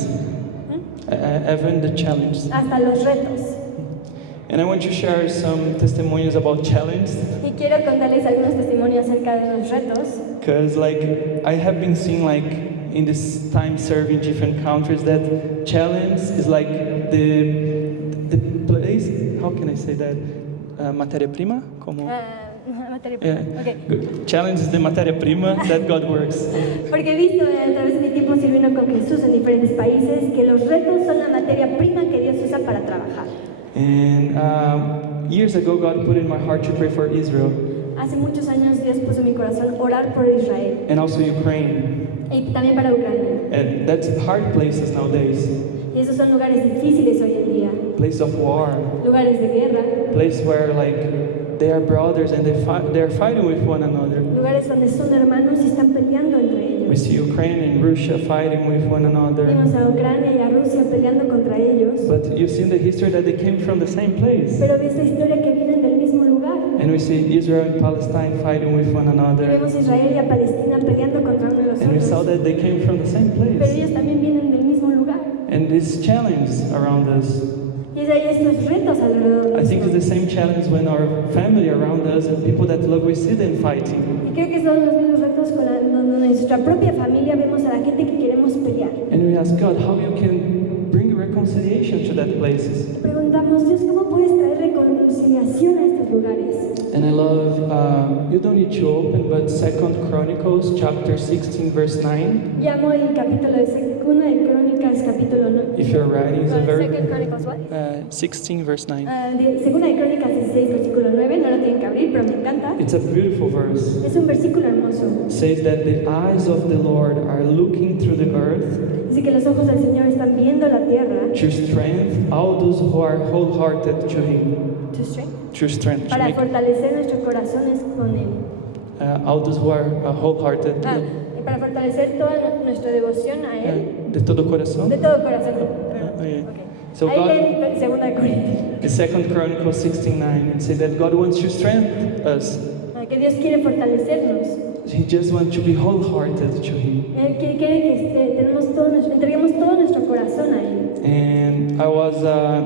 Having the challenge. Hasta los retos. And I want to share some testimonies about challenge. Y quiero contarles algunos testimonios acerca de los retos. Because like I have been seeing like in this time serving different countries that challenge is like the place, how can I say that? Materia prima? Como? Materia Yeah. prima. Okay. Good. Challenge is the materia prima that God works. Porque he visto a través de mi tiempo sirviendo con Jesús en diferentes países que los retos son la materia prima que Dios usa para trabajar. And years ago, God put in my heart to pray for Israel Hace muchos años Dios puso en mi corazón orar por Israel and also Ukraine. y también para Ucrania. And that's hard places nowadays. Y esos son lugares difíciles hoy en día, Place of war, lugares de guerra, place where like they are brothers and they are fighting with one another. lugares donde son hermanos y están peleando entre We ellos. see Ukraine and Russia fighting with one another. Vimos a Ucrania y a Rusia peleando contra ellos, But you see in the history that they came from the same place. pero vi esta historia que vienen del mismo lugar. And we see Israel and Palestine fighting with one Y another. vemos a Israel y a Palestina peleando contra uno de los And we saw otros, that they came from the same pero place. ellos también vienen del mismo lugar. And this challenge around us. Y hay estos retos alrededor. I think it's the same challenge when our family around us and people that love, we see them fighting. Y creo que son los mismos retos con donde nuestra propia familia vemos a la gente que queremos pelear. And we ask God how you can bring reconciliation to that places. Preguntamos, Dios, ¿cómo puedes traer reconciliación a estos lugares? And I love, you don't need to open, but 2 Chronicles chapter 16 verse 9. Llamo el capítulo de Segunda de Crónicas, capítulo 9. If you're writing, it's a very, Second Chronicles, what? 16 verse 9. Segunda de Crónicas 16, versículo 9, no lo tienen que abrir, pero me encanta. It's a beautiful verse. Es un versículo hermoso. It says that the eyes of the Lord are looking through the earth Dice que los ojos del Señor están viendo la tierra to strengthen all those who are wholehearted to Him. to strength, To strength, to para make fortalecer nuestros corazones con Él. all those who are wholehearted. Y para fortalecer toda nuestra devoción a Él, De todo corazón. de todo corazón. Okay. Ok. So Ahí God, leen Segunda de Corintios. the 2 Chronicles 16:9, and say that God wants to strengthen us. Que Dios quiere fortalecernos. He just wants to be wholehearted to Him. Él quiere que entreguemos todo nuestro corazón a Él. And I was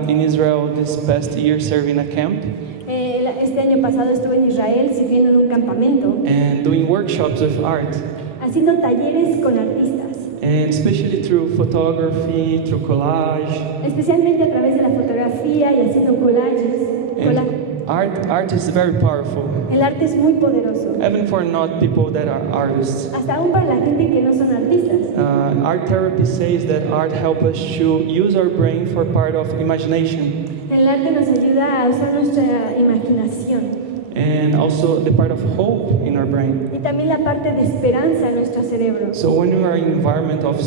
in Israel this past year serving a camp Este año pasado estuve en Israel sirviendo en un campamento, and doing workshops with art, haciendo talleres con artistas, and especially through photography, through collage. especialmente a través de la fotografía y haciendo collages. And art is very powerful, El arte es muy poderoso, even for not people that are artists. hasta aún para la gente que no son artistas. Art therapy says that art helps us to use our brain for part of imagination. El arte nos ayuda a usar nuestra imaginación and also the part of hope in our brain. y también la parte de esperanza en nuestro cerebro. So when you are in an environment of,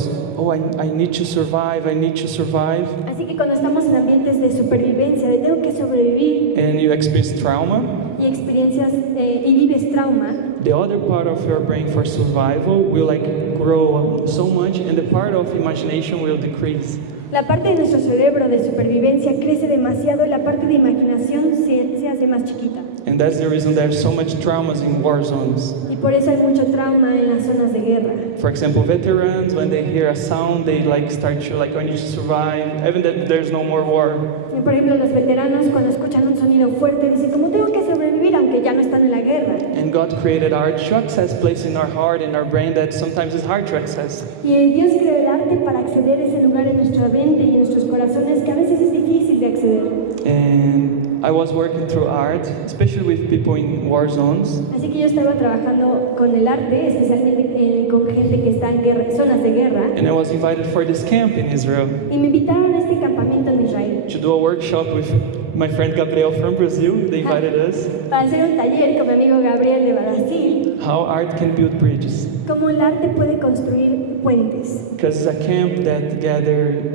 I need to survive, Así que cuando estamos en ambientes de supervivencia, de tengo que sobrevivir and you experience trauma, y experiencias y vives trauma, the other part of your brain for survival will like grow so much, and the part of imagination will decrease. la parte de nuestro cerebro de supervivencia crece demasiado y la parte de imaginación se hace más chiquita. And that's the reason there's so much traumas in war zones. Y por eso hay mucho trauma en las zonas de guerra. For example, veterans, when they hear a sound, they like start to like, I need to survive, even that there's no more war. Y por ejemplo, los veteranos cuando escuchan un sonido fuerte dicen, como tengo que sobrevivir aunque ya no están en la guerra. And God created art to access place in our heart, in our brain that sometimes is hard to access. Y Dios creó el arte para acceder a ese lugar en nuestra mente y en nuestros corazones que a veces es difícil de acceder. And I was working through art, especially with people in war zones. Así que yo estaba trabajando con el arte, especialmente con gente que está en zonas de guerra. And I was invited for this camp in Israel Y me invitaron a este campamento en Israel to do a workshop with my friend Gabriel from Brazil. They invited us. para hacer un taller con mi amigo Gabriel de Brasil, How art can build bridges. cómo el arte puede construir puentes. Because it's a camp that gathered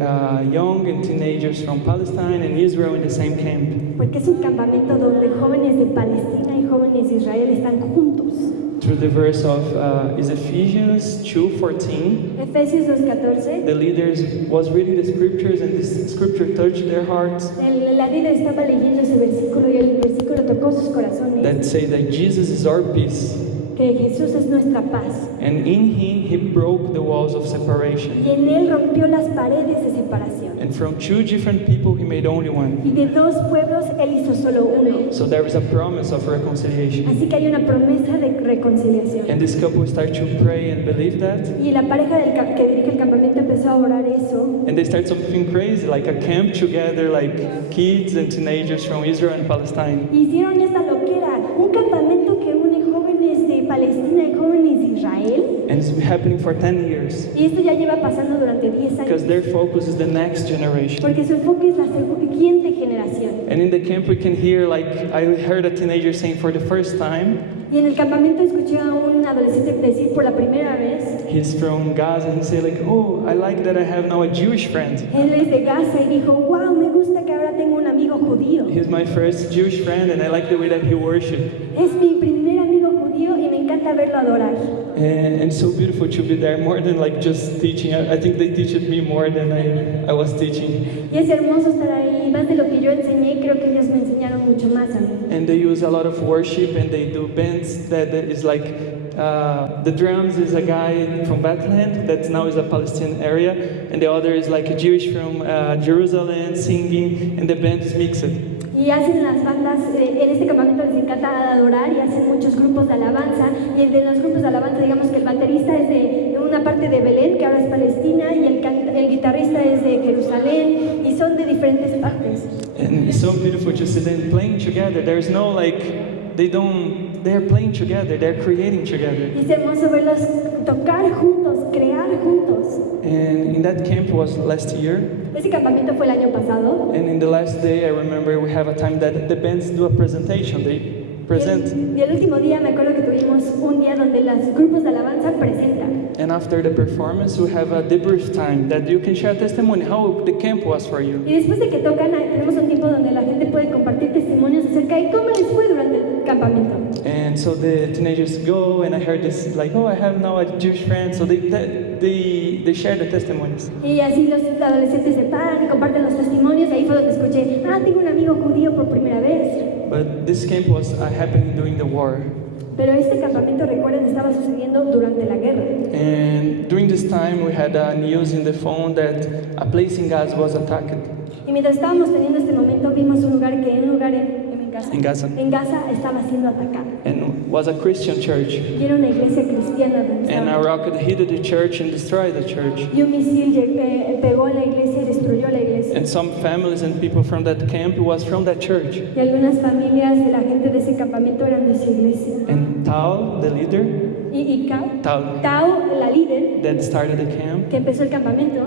young and teenagers from Palestine and Israel in the same camp. Porque es un campamento donde jóvenes de Palestina y jóvenes de Israel están juntos. Through the verse of is Ephesians 2:14, Efesios 2:14, the leaders was reading the scriptures and this scripture touched their hearts la líder estaba leyendo ese versículo y el versículo tocó sus corazones, that say that Jesus is our peace, que Jesús es nuestra paz. and in Him He broke the walls of separation. Y en Él rompió las paredes de separación. And from two different people He made only one. Y de dos pueblos Él hizo solo uno. So there is a promise of reconciliation. Así que hay una promesa de reconciliación. And this couple start to pray and believe that. Y la pareja que dirige el campamento empezó a orar eso. And they start something crazy, like a camp together, like kids and teenagers from Israel and Palestine. Hicieron esta loquera, un campamento que une jóvenes de Palestina y jóvenes de Israel. And it's been happening for 10 years. Y esto ya lleva pasando durante 10 Because años. their focus is the next generation. Porque su enfoque es la siguiente generación. And in the camp we can hear, like, I heard a teenager saying for the first time, Y en el campamento escuché a un adolescente decir por la primera vez, he's from Gaza, and he said like, oh, I like that I have now a Jewish friend. él es de Gaza y dijo, wow, me gusta que ahora tengo un amigo judío. He's my first Jewish friend and I like the way that he worshipped. Es mi primer amigo judío y me encanta verlo adorar. And so beautiful to be there, more than like just teaching. I think they teach me more than I was teaching. Y es hermoso estar ahí, más de lo que yo enseñé, creo que ellos me enseñaron mucho más a mí. And they use a lot of worship and they do bands that is like, the drums is a guy from Bethlehem that now is a Palestinian area, and the other is like a Jewish from Jerusalem singing, and the band is mixed. Y hacen las bandas, en este campamento les encanta adorar y hacen muchos grupos de alabanza. Y de los grupos de alabanza, digamos que el baterista es de una parte de Belén, que ahora es Palestina, y el guitarrista es de Jerusalén, y son de diferentes partes. And it's so beautiful to see them playing together. There's no like, they're playing together, they're creating together. Y es hermoso verlos tocar juntos, crear juntos. And in that camp was last year. Ese campamento fue el año pasado. And in the last day, I remember we have a time that the bands do a presentation. They present. Y el último día me acuerdo que tuvimos un día donde los grupos de alabanza presentan. And after the performance, we have a debrief time that you can share testimony how the camp was for you. Y después de que tocan, tenemos un tiempo donde la gente puede compartir testimonios acerca de cómo les fue durante el campamento. And so the teenagers go, and I heard this like, oh, I have now a Jewish friend. So they share the testimonies. Y así los adolescentes se paran y comparten los testimonios. Y ahí fue donde escuché, tengo un amigo judío por primera vez. But this camp was happening during the war. Pero este campamento, recuerden, estaba sucediendo durante la guerra. And during this time, we had news in the phone that a place in Gaza was attacked. Y mientras estábamos teniendo este momento, vimos un lugar En Gaza. En Gaza estaba siendo atacado. And was a Christian church. Y era una iglesia cristiana donde And a estaba. rocket hit the church and destroyed the church. Y un misil pegó en la iglesia y destruyó la iglesia. And some families and people from that camp was from that church. Y algunas familias de la gente de ese campamento eran de su iglesia. And Tal, the leader, Y Tal, Tao, la líder that started the camp, que empezó el campamento,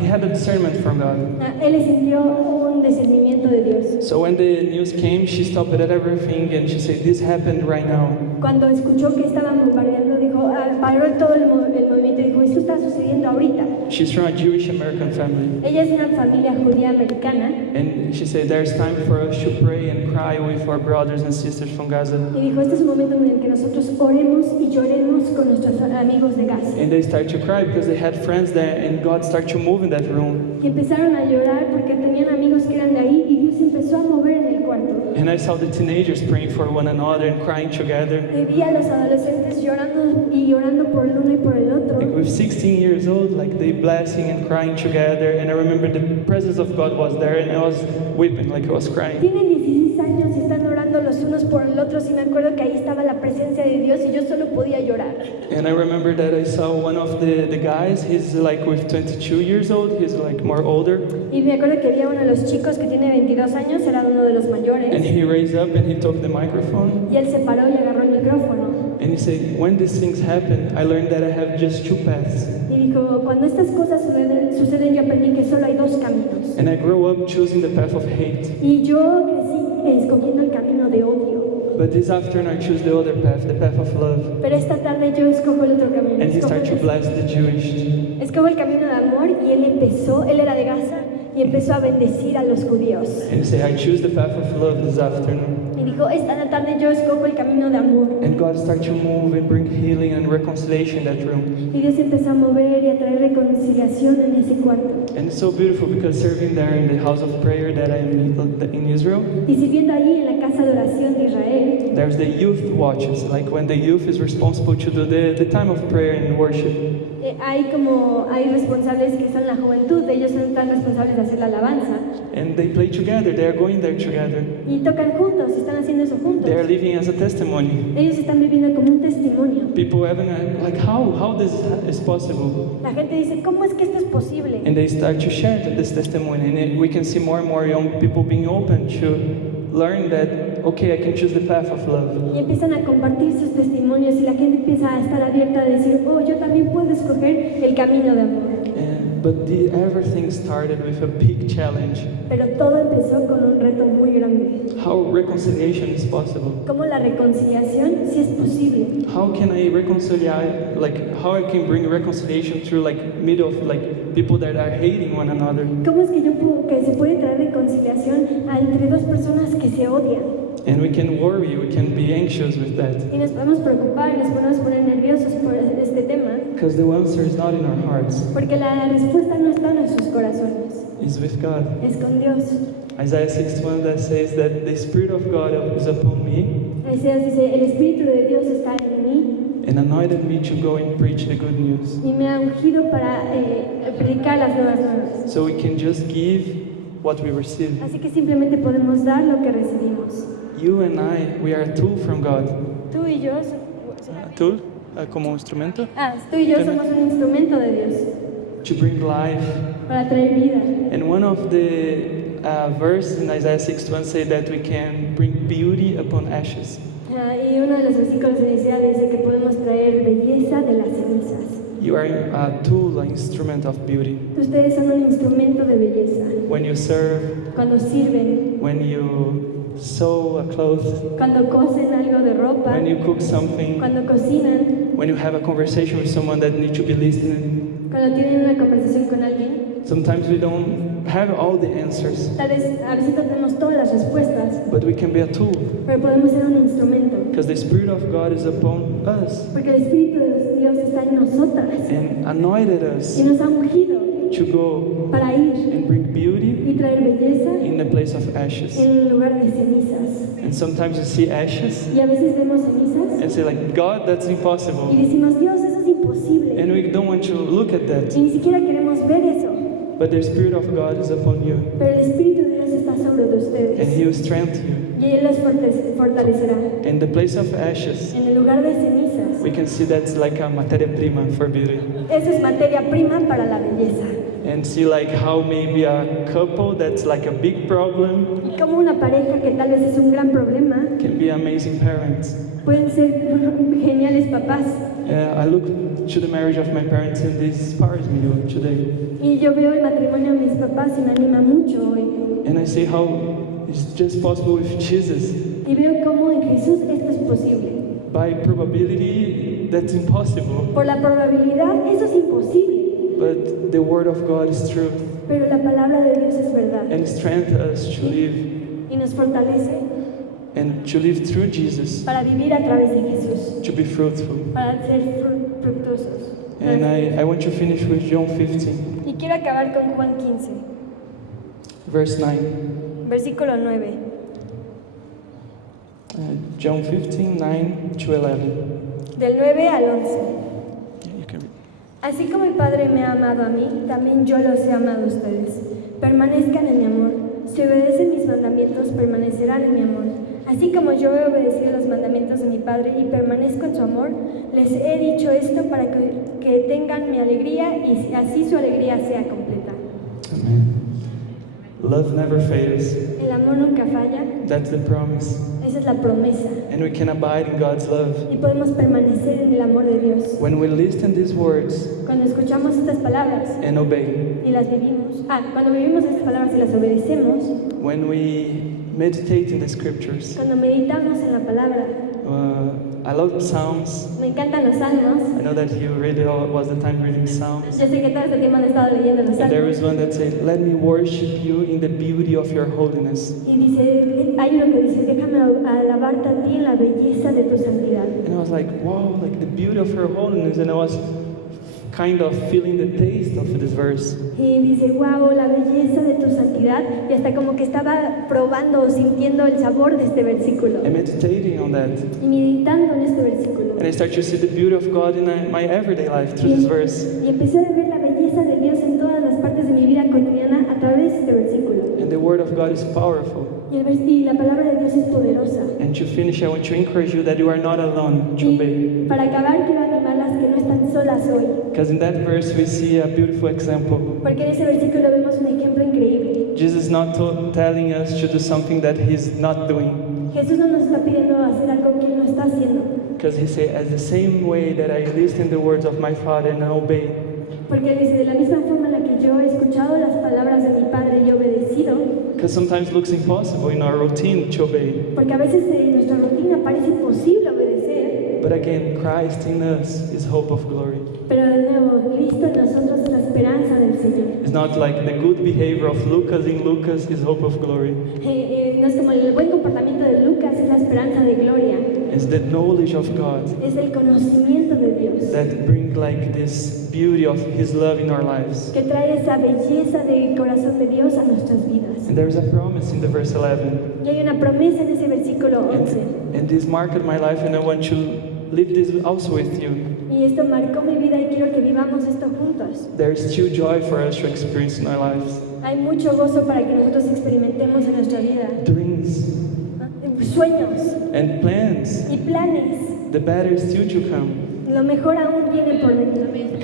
he had a discernment from God. él sintió un un discernimiento de Dios. So when the news came, she stopped at everything and she said, "This happened right now." Cuando escuchó que estaban bombardeando, dijo, paró todo el movimiento y dijo, esto está sucediendo ahorita. She's from a Jewish American family. Ella es una familia judía americana And she said, "There's time for us to pray and cry with our brothers and sisters from Gaza." y dijo, este es un momento en el que nosotros oremos y lloremos con nuestros amigos de Gaza. And they start to cry because they had friends there and God started to move in that room. Y empezaron a llorar porque tenían amigos que eran de ahí y Dios empezó a mover en el cuarto. And I saw the teenagers praying for one another and crying together. Y vi a los adolescentes llorando y llorando por el uno y por el otro. Like with 16 years old, like they blessing and crying together. And I remember the presence of God was there and I was weeping, like I was crying. Tienen 16 años y están orando los unos por el otro. Y me acuerdo que ahí estaba la presencia de Dios y yo solo podía llorar. And I remember that I saw one of the guys, he's like with 22 years old, he's like more older. Y me acuerdo que había uno de los chicos que tiene 22 años, era uno de los And mayores. he raised up and he took the microphone. Y él se paró y agarró el micrófono. And he said, "When these things happen, I learned that I have just two paths. Y dijo, cuando estas cosas suceden, yo aprendí que solo hay dos caminos. And I grew up choosing the path of hate. Y yo crecí escogiendo el camino de odio. But this afternoon I choose the other path, the path of love." Pero esta tarde yo escojo el otro camino. And he Escojo started to bless the Jewish. el camino de amor y él era de Gaza y empezó a bendecir a los judíos. And he said, "I choose the path of love this afternoon." Y dijo, esta tarde yo escojo el camino de amor. And God started to move and bring healing and reconciliation in that room. Y Dios empezó a mover y a traer reconciliación en ese cuarto. And it's so beautiful because serving there in the house of prayer that I am in Israel, Y sirviendo allí en la casa de oración de Israel, there's the youth watches, like when the youth is responsible to do the time of prayer and worship. hay responsables que son la juventud, ellos son tan responsables de hacer la alabanza And they play together, they are going there together. y tocan juntos, están haciendo eso juntos. They are living as a testimony. Ellos están viviendo como un testimonio. People having like, how this is possible? La gente dice, ¿cómo es que esto es posible? And they start to share this testimony. And we can see more and more young people being open to learn that, okay, I can choose the path of love. Y empiezan a compartir sus testimonios y la gente empieza a estar abierta a decir, oh, yo también puedo escoger el camino de amor. But everything started with a big challenge. Pero todo empezó con un reto muy grande. How reconciliation is possible? ¿Cómo la reconciliación sí es posible? How can I reconcile, like, how I can bring reconciliation through, like, middle of, like, people that are hating one another? ¿Cómo es que que se puede traer reconciliación entre dos personas que se odian? And we can worry, we can be anxious with that. Y nos podemos preocupar y nos podemos poner nerviosos por este tema, Because the answer is not in our hearts, porque la respuesta no está en nuestros corazones, it's with God. es con Dios. Isaiah 6:1 that says that the Spirit of God is upon me Isaías dice, el Espíritu de Dios está en mí and anointed me to go and preach the good news. y me ha ungido para predicar las nuevas nuevas. So we can just give what we receive. Así que simplemente podemos dar lo que recibimos. You and I, we are a tool from God. Tú y yo, A tool, como instrumento, tú y yo somos un instrumento de Dios to bring life. para traer vida. And one of the verse in Isaiah 6:1 say that we can bring beauty upon ashes. Y uno de los versículos de Isaías dice que podemos traer belleza de las cenizas. You are a tool, an instrument of beauty. Ustedes son un instrumento de belleza. When you serve, Cuando sirven, when you sew a cloth, cuando cosen algo de ropa, when you cook something, cuando cocinan, when you have a conversation with someone that needs to be listening. cuando tienen una conversación con alguien. Sometimes we don't have all the answers, Tal vez a veces no tenemos todas las respuestas, but we can be a tool pero podemos ser un instrumento. because the Spirit of God is upon us Porque el Espíritu de Dios está en nosotras and anointed y us nos ha ungido to go para ir and bring beauty y traer belleza in the place of ashes. en el lugar de cenizas. And sometimes you see ashes Y a veces vemos cenizas and say like, God, that's y impossible. decimos, Dios, eso es imposible. And we don't want to look at that. Y ni siquiera queremos ver eso. But the Spirit of God is upon you Pero el Espíritu de Dios está sobre de and ustedes He will strengthen you. y Él los fortalecerá. In the place of ashes, En el lugar de cenizas, we can see that's like a materia prima for beauty. eso es materia prima para la belleza. And see like how maybe a couple that's like a big problem Y como una pareja que tal vez es un gran problema, can be amazing parents. pueden ser geniales papás. I look to the marriage of my parents and this inspires me today. Y yo veo el matrimonio de mis papás y me anima mucho hoy. And I see how it's just possible with Jesus. Y veo cómo en Jesús esto es posible. By probability, that's impossible. Por la probabilidad, eso es imposible. But the Word of God is truth Pero la palabra de Dios es verdad. and strengthens us to live Y nos fortalece and to live through Jesus, para vivir a través de Jesús. to be fruitful. Para ser fructuosos. And I want to finish with John 15, Y quiero acabar con Juan 15, verse 9. versículo 9. John 15, 9 to 11. Del 9 al 11. Yeah, you can read. Así como el Padre me ha amado a mí, también yo los he amado a ustedes. Permanezcan en mi amor. Si obedecen mis mandamientos, permanecerán en mi amor. Así como yo he obedecido los mandamientos de mi Padre y permanezco en su amor, les he dicho esto para que tengan mi alegría y así su alegría sea completa. Amen. Love never fails. El amor nunca falla, That's the promise. esa es la promesa. And we can abide in God's love. Y podemos permanecer en el amor de Dios. When we listen these words Cuando escuchamos estas palabras and obey, y las vivimos, cuando vivimos estas palabras y las obedecemos, when we meditate in the scriptures, cuando meditamos en la palabra, I love Psalms. me encantan los salmos. I know that you read it all, was the time reading Psalms. Yo sé que todo este tiempo han estado leyendo los And there salmos. is one that says, let me worship you in the beauty of your holiness. Y dice, hay uno que dice, déjame alabarte a ti en la belleza de tu santidad. And I was like, wow, like the beauty of her holiness. And I was kind of feeling the taste of this verse. Y dice, wow, la belleza de tu santidad. Y hasta como que estaba probando o sintiendo el sabor de este versículo. And meditating on that. Y meditando en este versículo. And I start to see the beauty of God in my everyday life through this verse. Y empecé a ver la belleza de Dios en todas las partes de mi vida cotidiana a través de este versículo. And the word of God is powerful. Y la palabra de Dios es poderosa. And to finish, I want to encourage you that you are not alone to obey. Y para acabar, quiero animarlas que no están solas hoy. Because in that verse we see a beautiful example. Porque en ese versículo vemos un ejemplo increíble. Jesus is not telling us to do something that he's not doing. Jesús no nos está pidiendo hacer algo que Él no está haciendo. Because he said, as the same way that I listen the words of my Father and I obey, Porque Él dice, de la misma forma en la que yo he escuchado las palabras de mi Padre y he obedecido, because sometimes it looks impossible in our routine to obey. porque a veces en nuestra rutina parece imposible obedecer, But again, Christ in us is hope of glory. pero de nuevo, Cristo en nosotros es la esperanza del Señor. It's not like the good behavior of Lucas in Lucas is hope of glory. No es como el buen comportamiento de Lucas, es la esperanza de gloria, It's the knowledge of God es el conocimiento de Dios, that brings like this beauty of his love in our lives. que trae esa belleza del corazón de Dios a nuestras vidas. And there's a promise in the verse 11. Y hay una promesa en ese versículo 11. And this marked my life, and I want to live this also with you. Y esto marcó mi vida y quiero que vivamos esto juntos. There is still joy for us to experience in our lives. Hay mucho gozo para que nosotros experimentemos en nuestra vida. Dreams Sueños and plans. y planes. The better is still to come. Lo mejor aún viene por venir.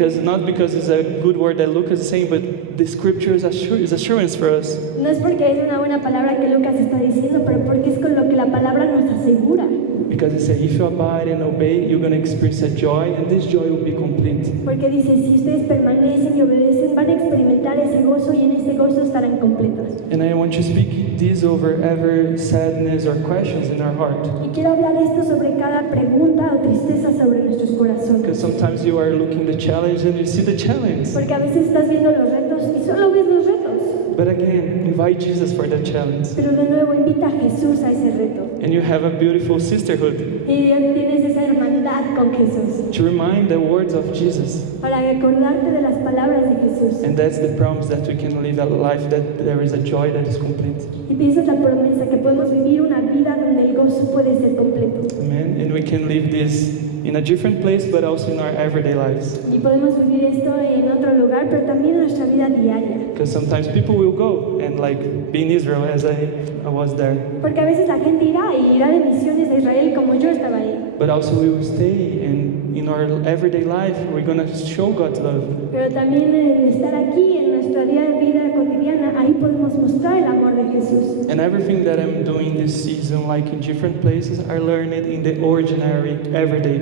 Because it's a good word that Lucas is saying, but the scripture is assurance for us. No es porque es una buena palabra que Lucas está diciendo, pero porque es con lo que la palabra nos asegura. Because it says, if you abide and obey, you're going to experience a joy, and this joy will be complete. Porque dice, si ustedes permanecen y obedecen, van a experimentar ese gozo y en ese gozo estarán completos. And I want to speak this over every sadness or questions in our heart. Y quiero hablar esto sobre cada pregunta o tristeza sobre nuestros corazones. Because sometimes you are looking the challenge and you see the challenge. Porque a veces estás viendo los retos y solo ves los retos. But again, invite Jesus for that challenge. Pero de nuevo invita a Jesús a ese reto. And you have a beautiful sisterhood Y tienes esa hermandad con Jesús. to remind the words of Jesus. Para acordarte de las palabras de Jesús. And that's the promise that we can live a life that there is a joy that is complete. Y piensas la promesa que podemos vivir una vida donde el gozo puede ser completo. Amen. And we can live this in a different place, but also in our everyday lives. Y podemos vivir esto en otro lugar, pero también en nuestra vida diaria. Because sometimes people will go and like be in Israel as I was there. Porque a veces la gente irá de misiones a Israel como yo estaba ahí. But also we will stay and in our everyday life we're going to show God's love. Pero también en estar aquí en nuestra vida cotidiana, ahí podemos mostrar el amor de Jesús. And everything that I'm doing this season, like in different places, I learned it in the ordinary, everyday.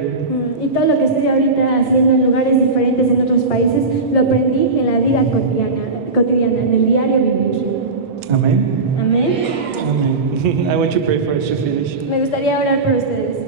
Y todo lo que estoy ahorita haciendo en lugares diferentes en otros países, lo aprendí en la vida cotidiana, en el diario vivir. Amen. Amén. Amen. I want to pray for us to finish. Me gustaría orar por ustedes.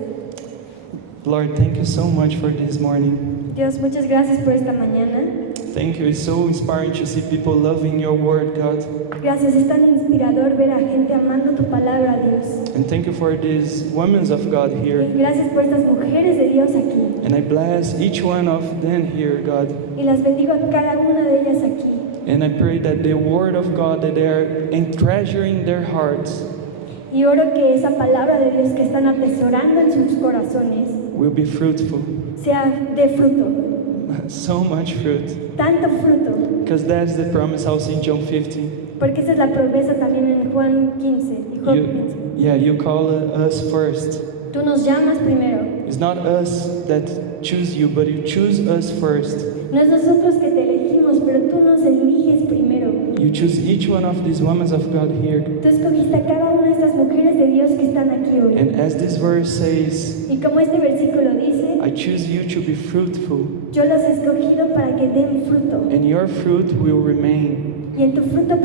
Lord, thank you so much for this morning. Dios, muchas gracias por esta mañana. Thank you. It's so inspiring to see people loving your word, God. Gracias, es tan inspirador ver a gente amando tu palabra, Dios. And thank you for these women of God Y here. gracias por estas mujeres de Dios aquí. And I bless each one of them here, God. Y las bendigo a cada una de ellas aquí. And I pray that the word of God that they are treasuring their hearts Y oro que esa palabra de Dios que están atesorando en sus corazones will be fruitful. sea de fruto, So much fruit. tanto fruto, Because that's the promise also in John 15. porque esa es la promesa también en Juan 15. y Job 15. You call us first. Tú nos llamas primero. It's not us that choose you, but you choose us first. No es nosotros que te elegimos, pero tú nos eliges primero. You choose each one of these women of God here. Tú escogiste a cada una de estas mujeres de Dios que están aquí hoy. And as this verse says, Y como este versículo dice, I choose you to be fruitful, yo las he escogido para que den fruto. and your fruit will remain. Y en tu fruto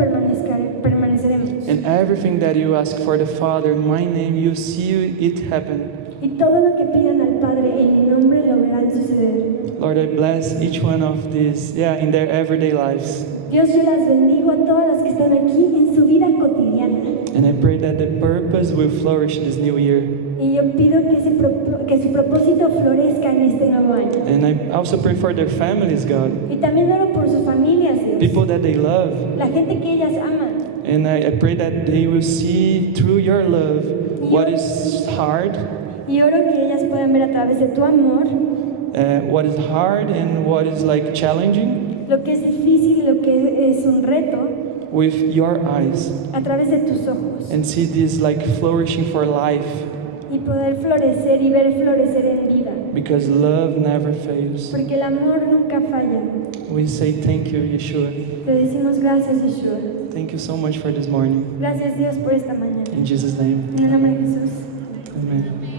permaneceremos. And everything that you ask for the Father in my name, you see it happen. Y todo lo que pidan al Padre en mi nombre lo verán suceder. Lord, I bless each one of these, in their everyday lives. Dios, yo las bendigo a todas las que están aquí en su vida cotidiana. And I pray that the purpose will flourish this new year. Y yo pido que su propósito florezca en este nuevo año. And I also pray for their families, God. Y también oro por sus familias, Dios. People that they love. La gente que ellas aman. And I pray that they will see through your love what is hard, Y oro que ellas puedan ver a través de tu amor what is hard and what is like challenging lo que es difícil y lo que es un reto with your eyes, a través de tus ojos. and see this like flourishing for life, Y poder florecer y ver florecer en vida. because love never fails. Porque el amor nunca falla. We say thank you, Yeshua. Te decimos gracias, Yeshua. Thank you so much for this morning. Gracias, Dios, por esta mañana. In Jesus' name, En el nombre de Jesús. amen.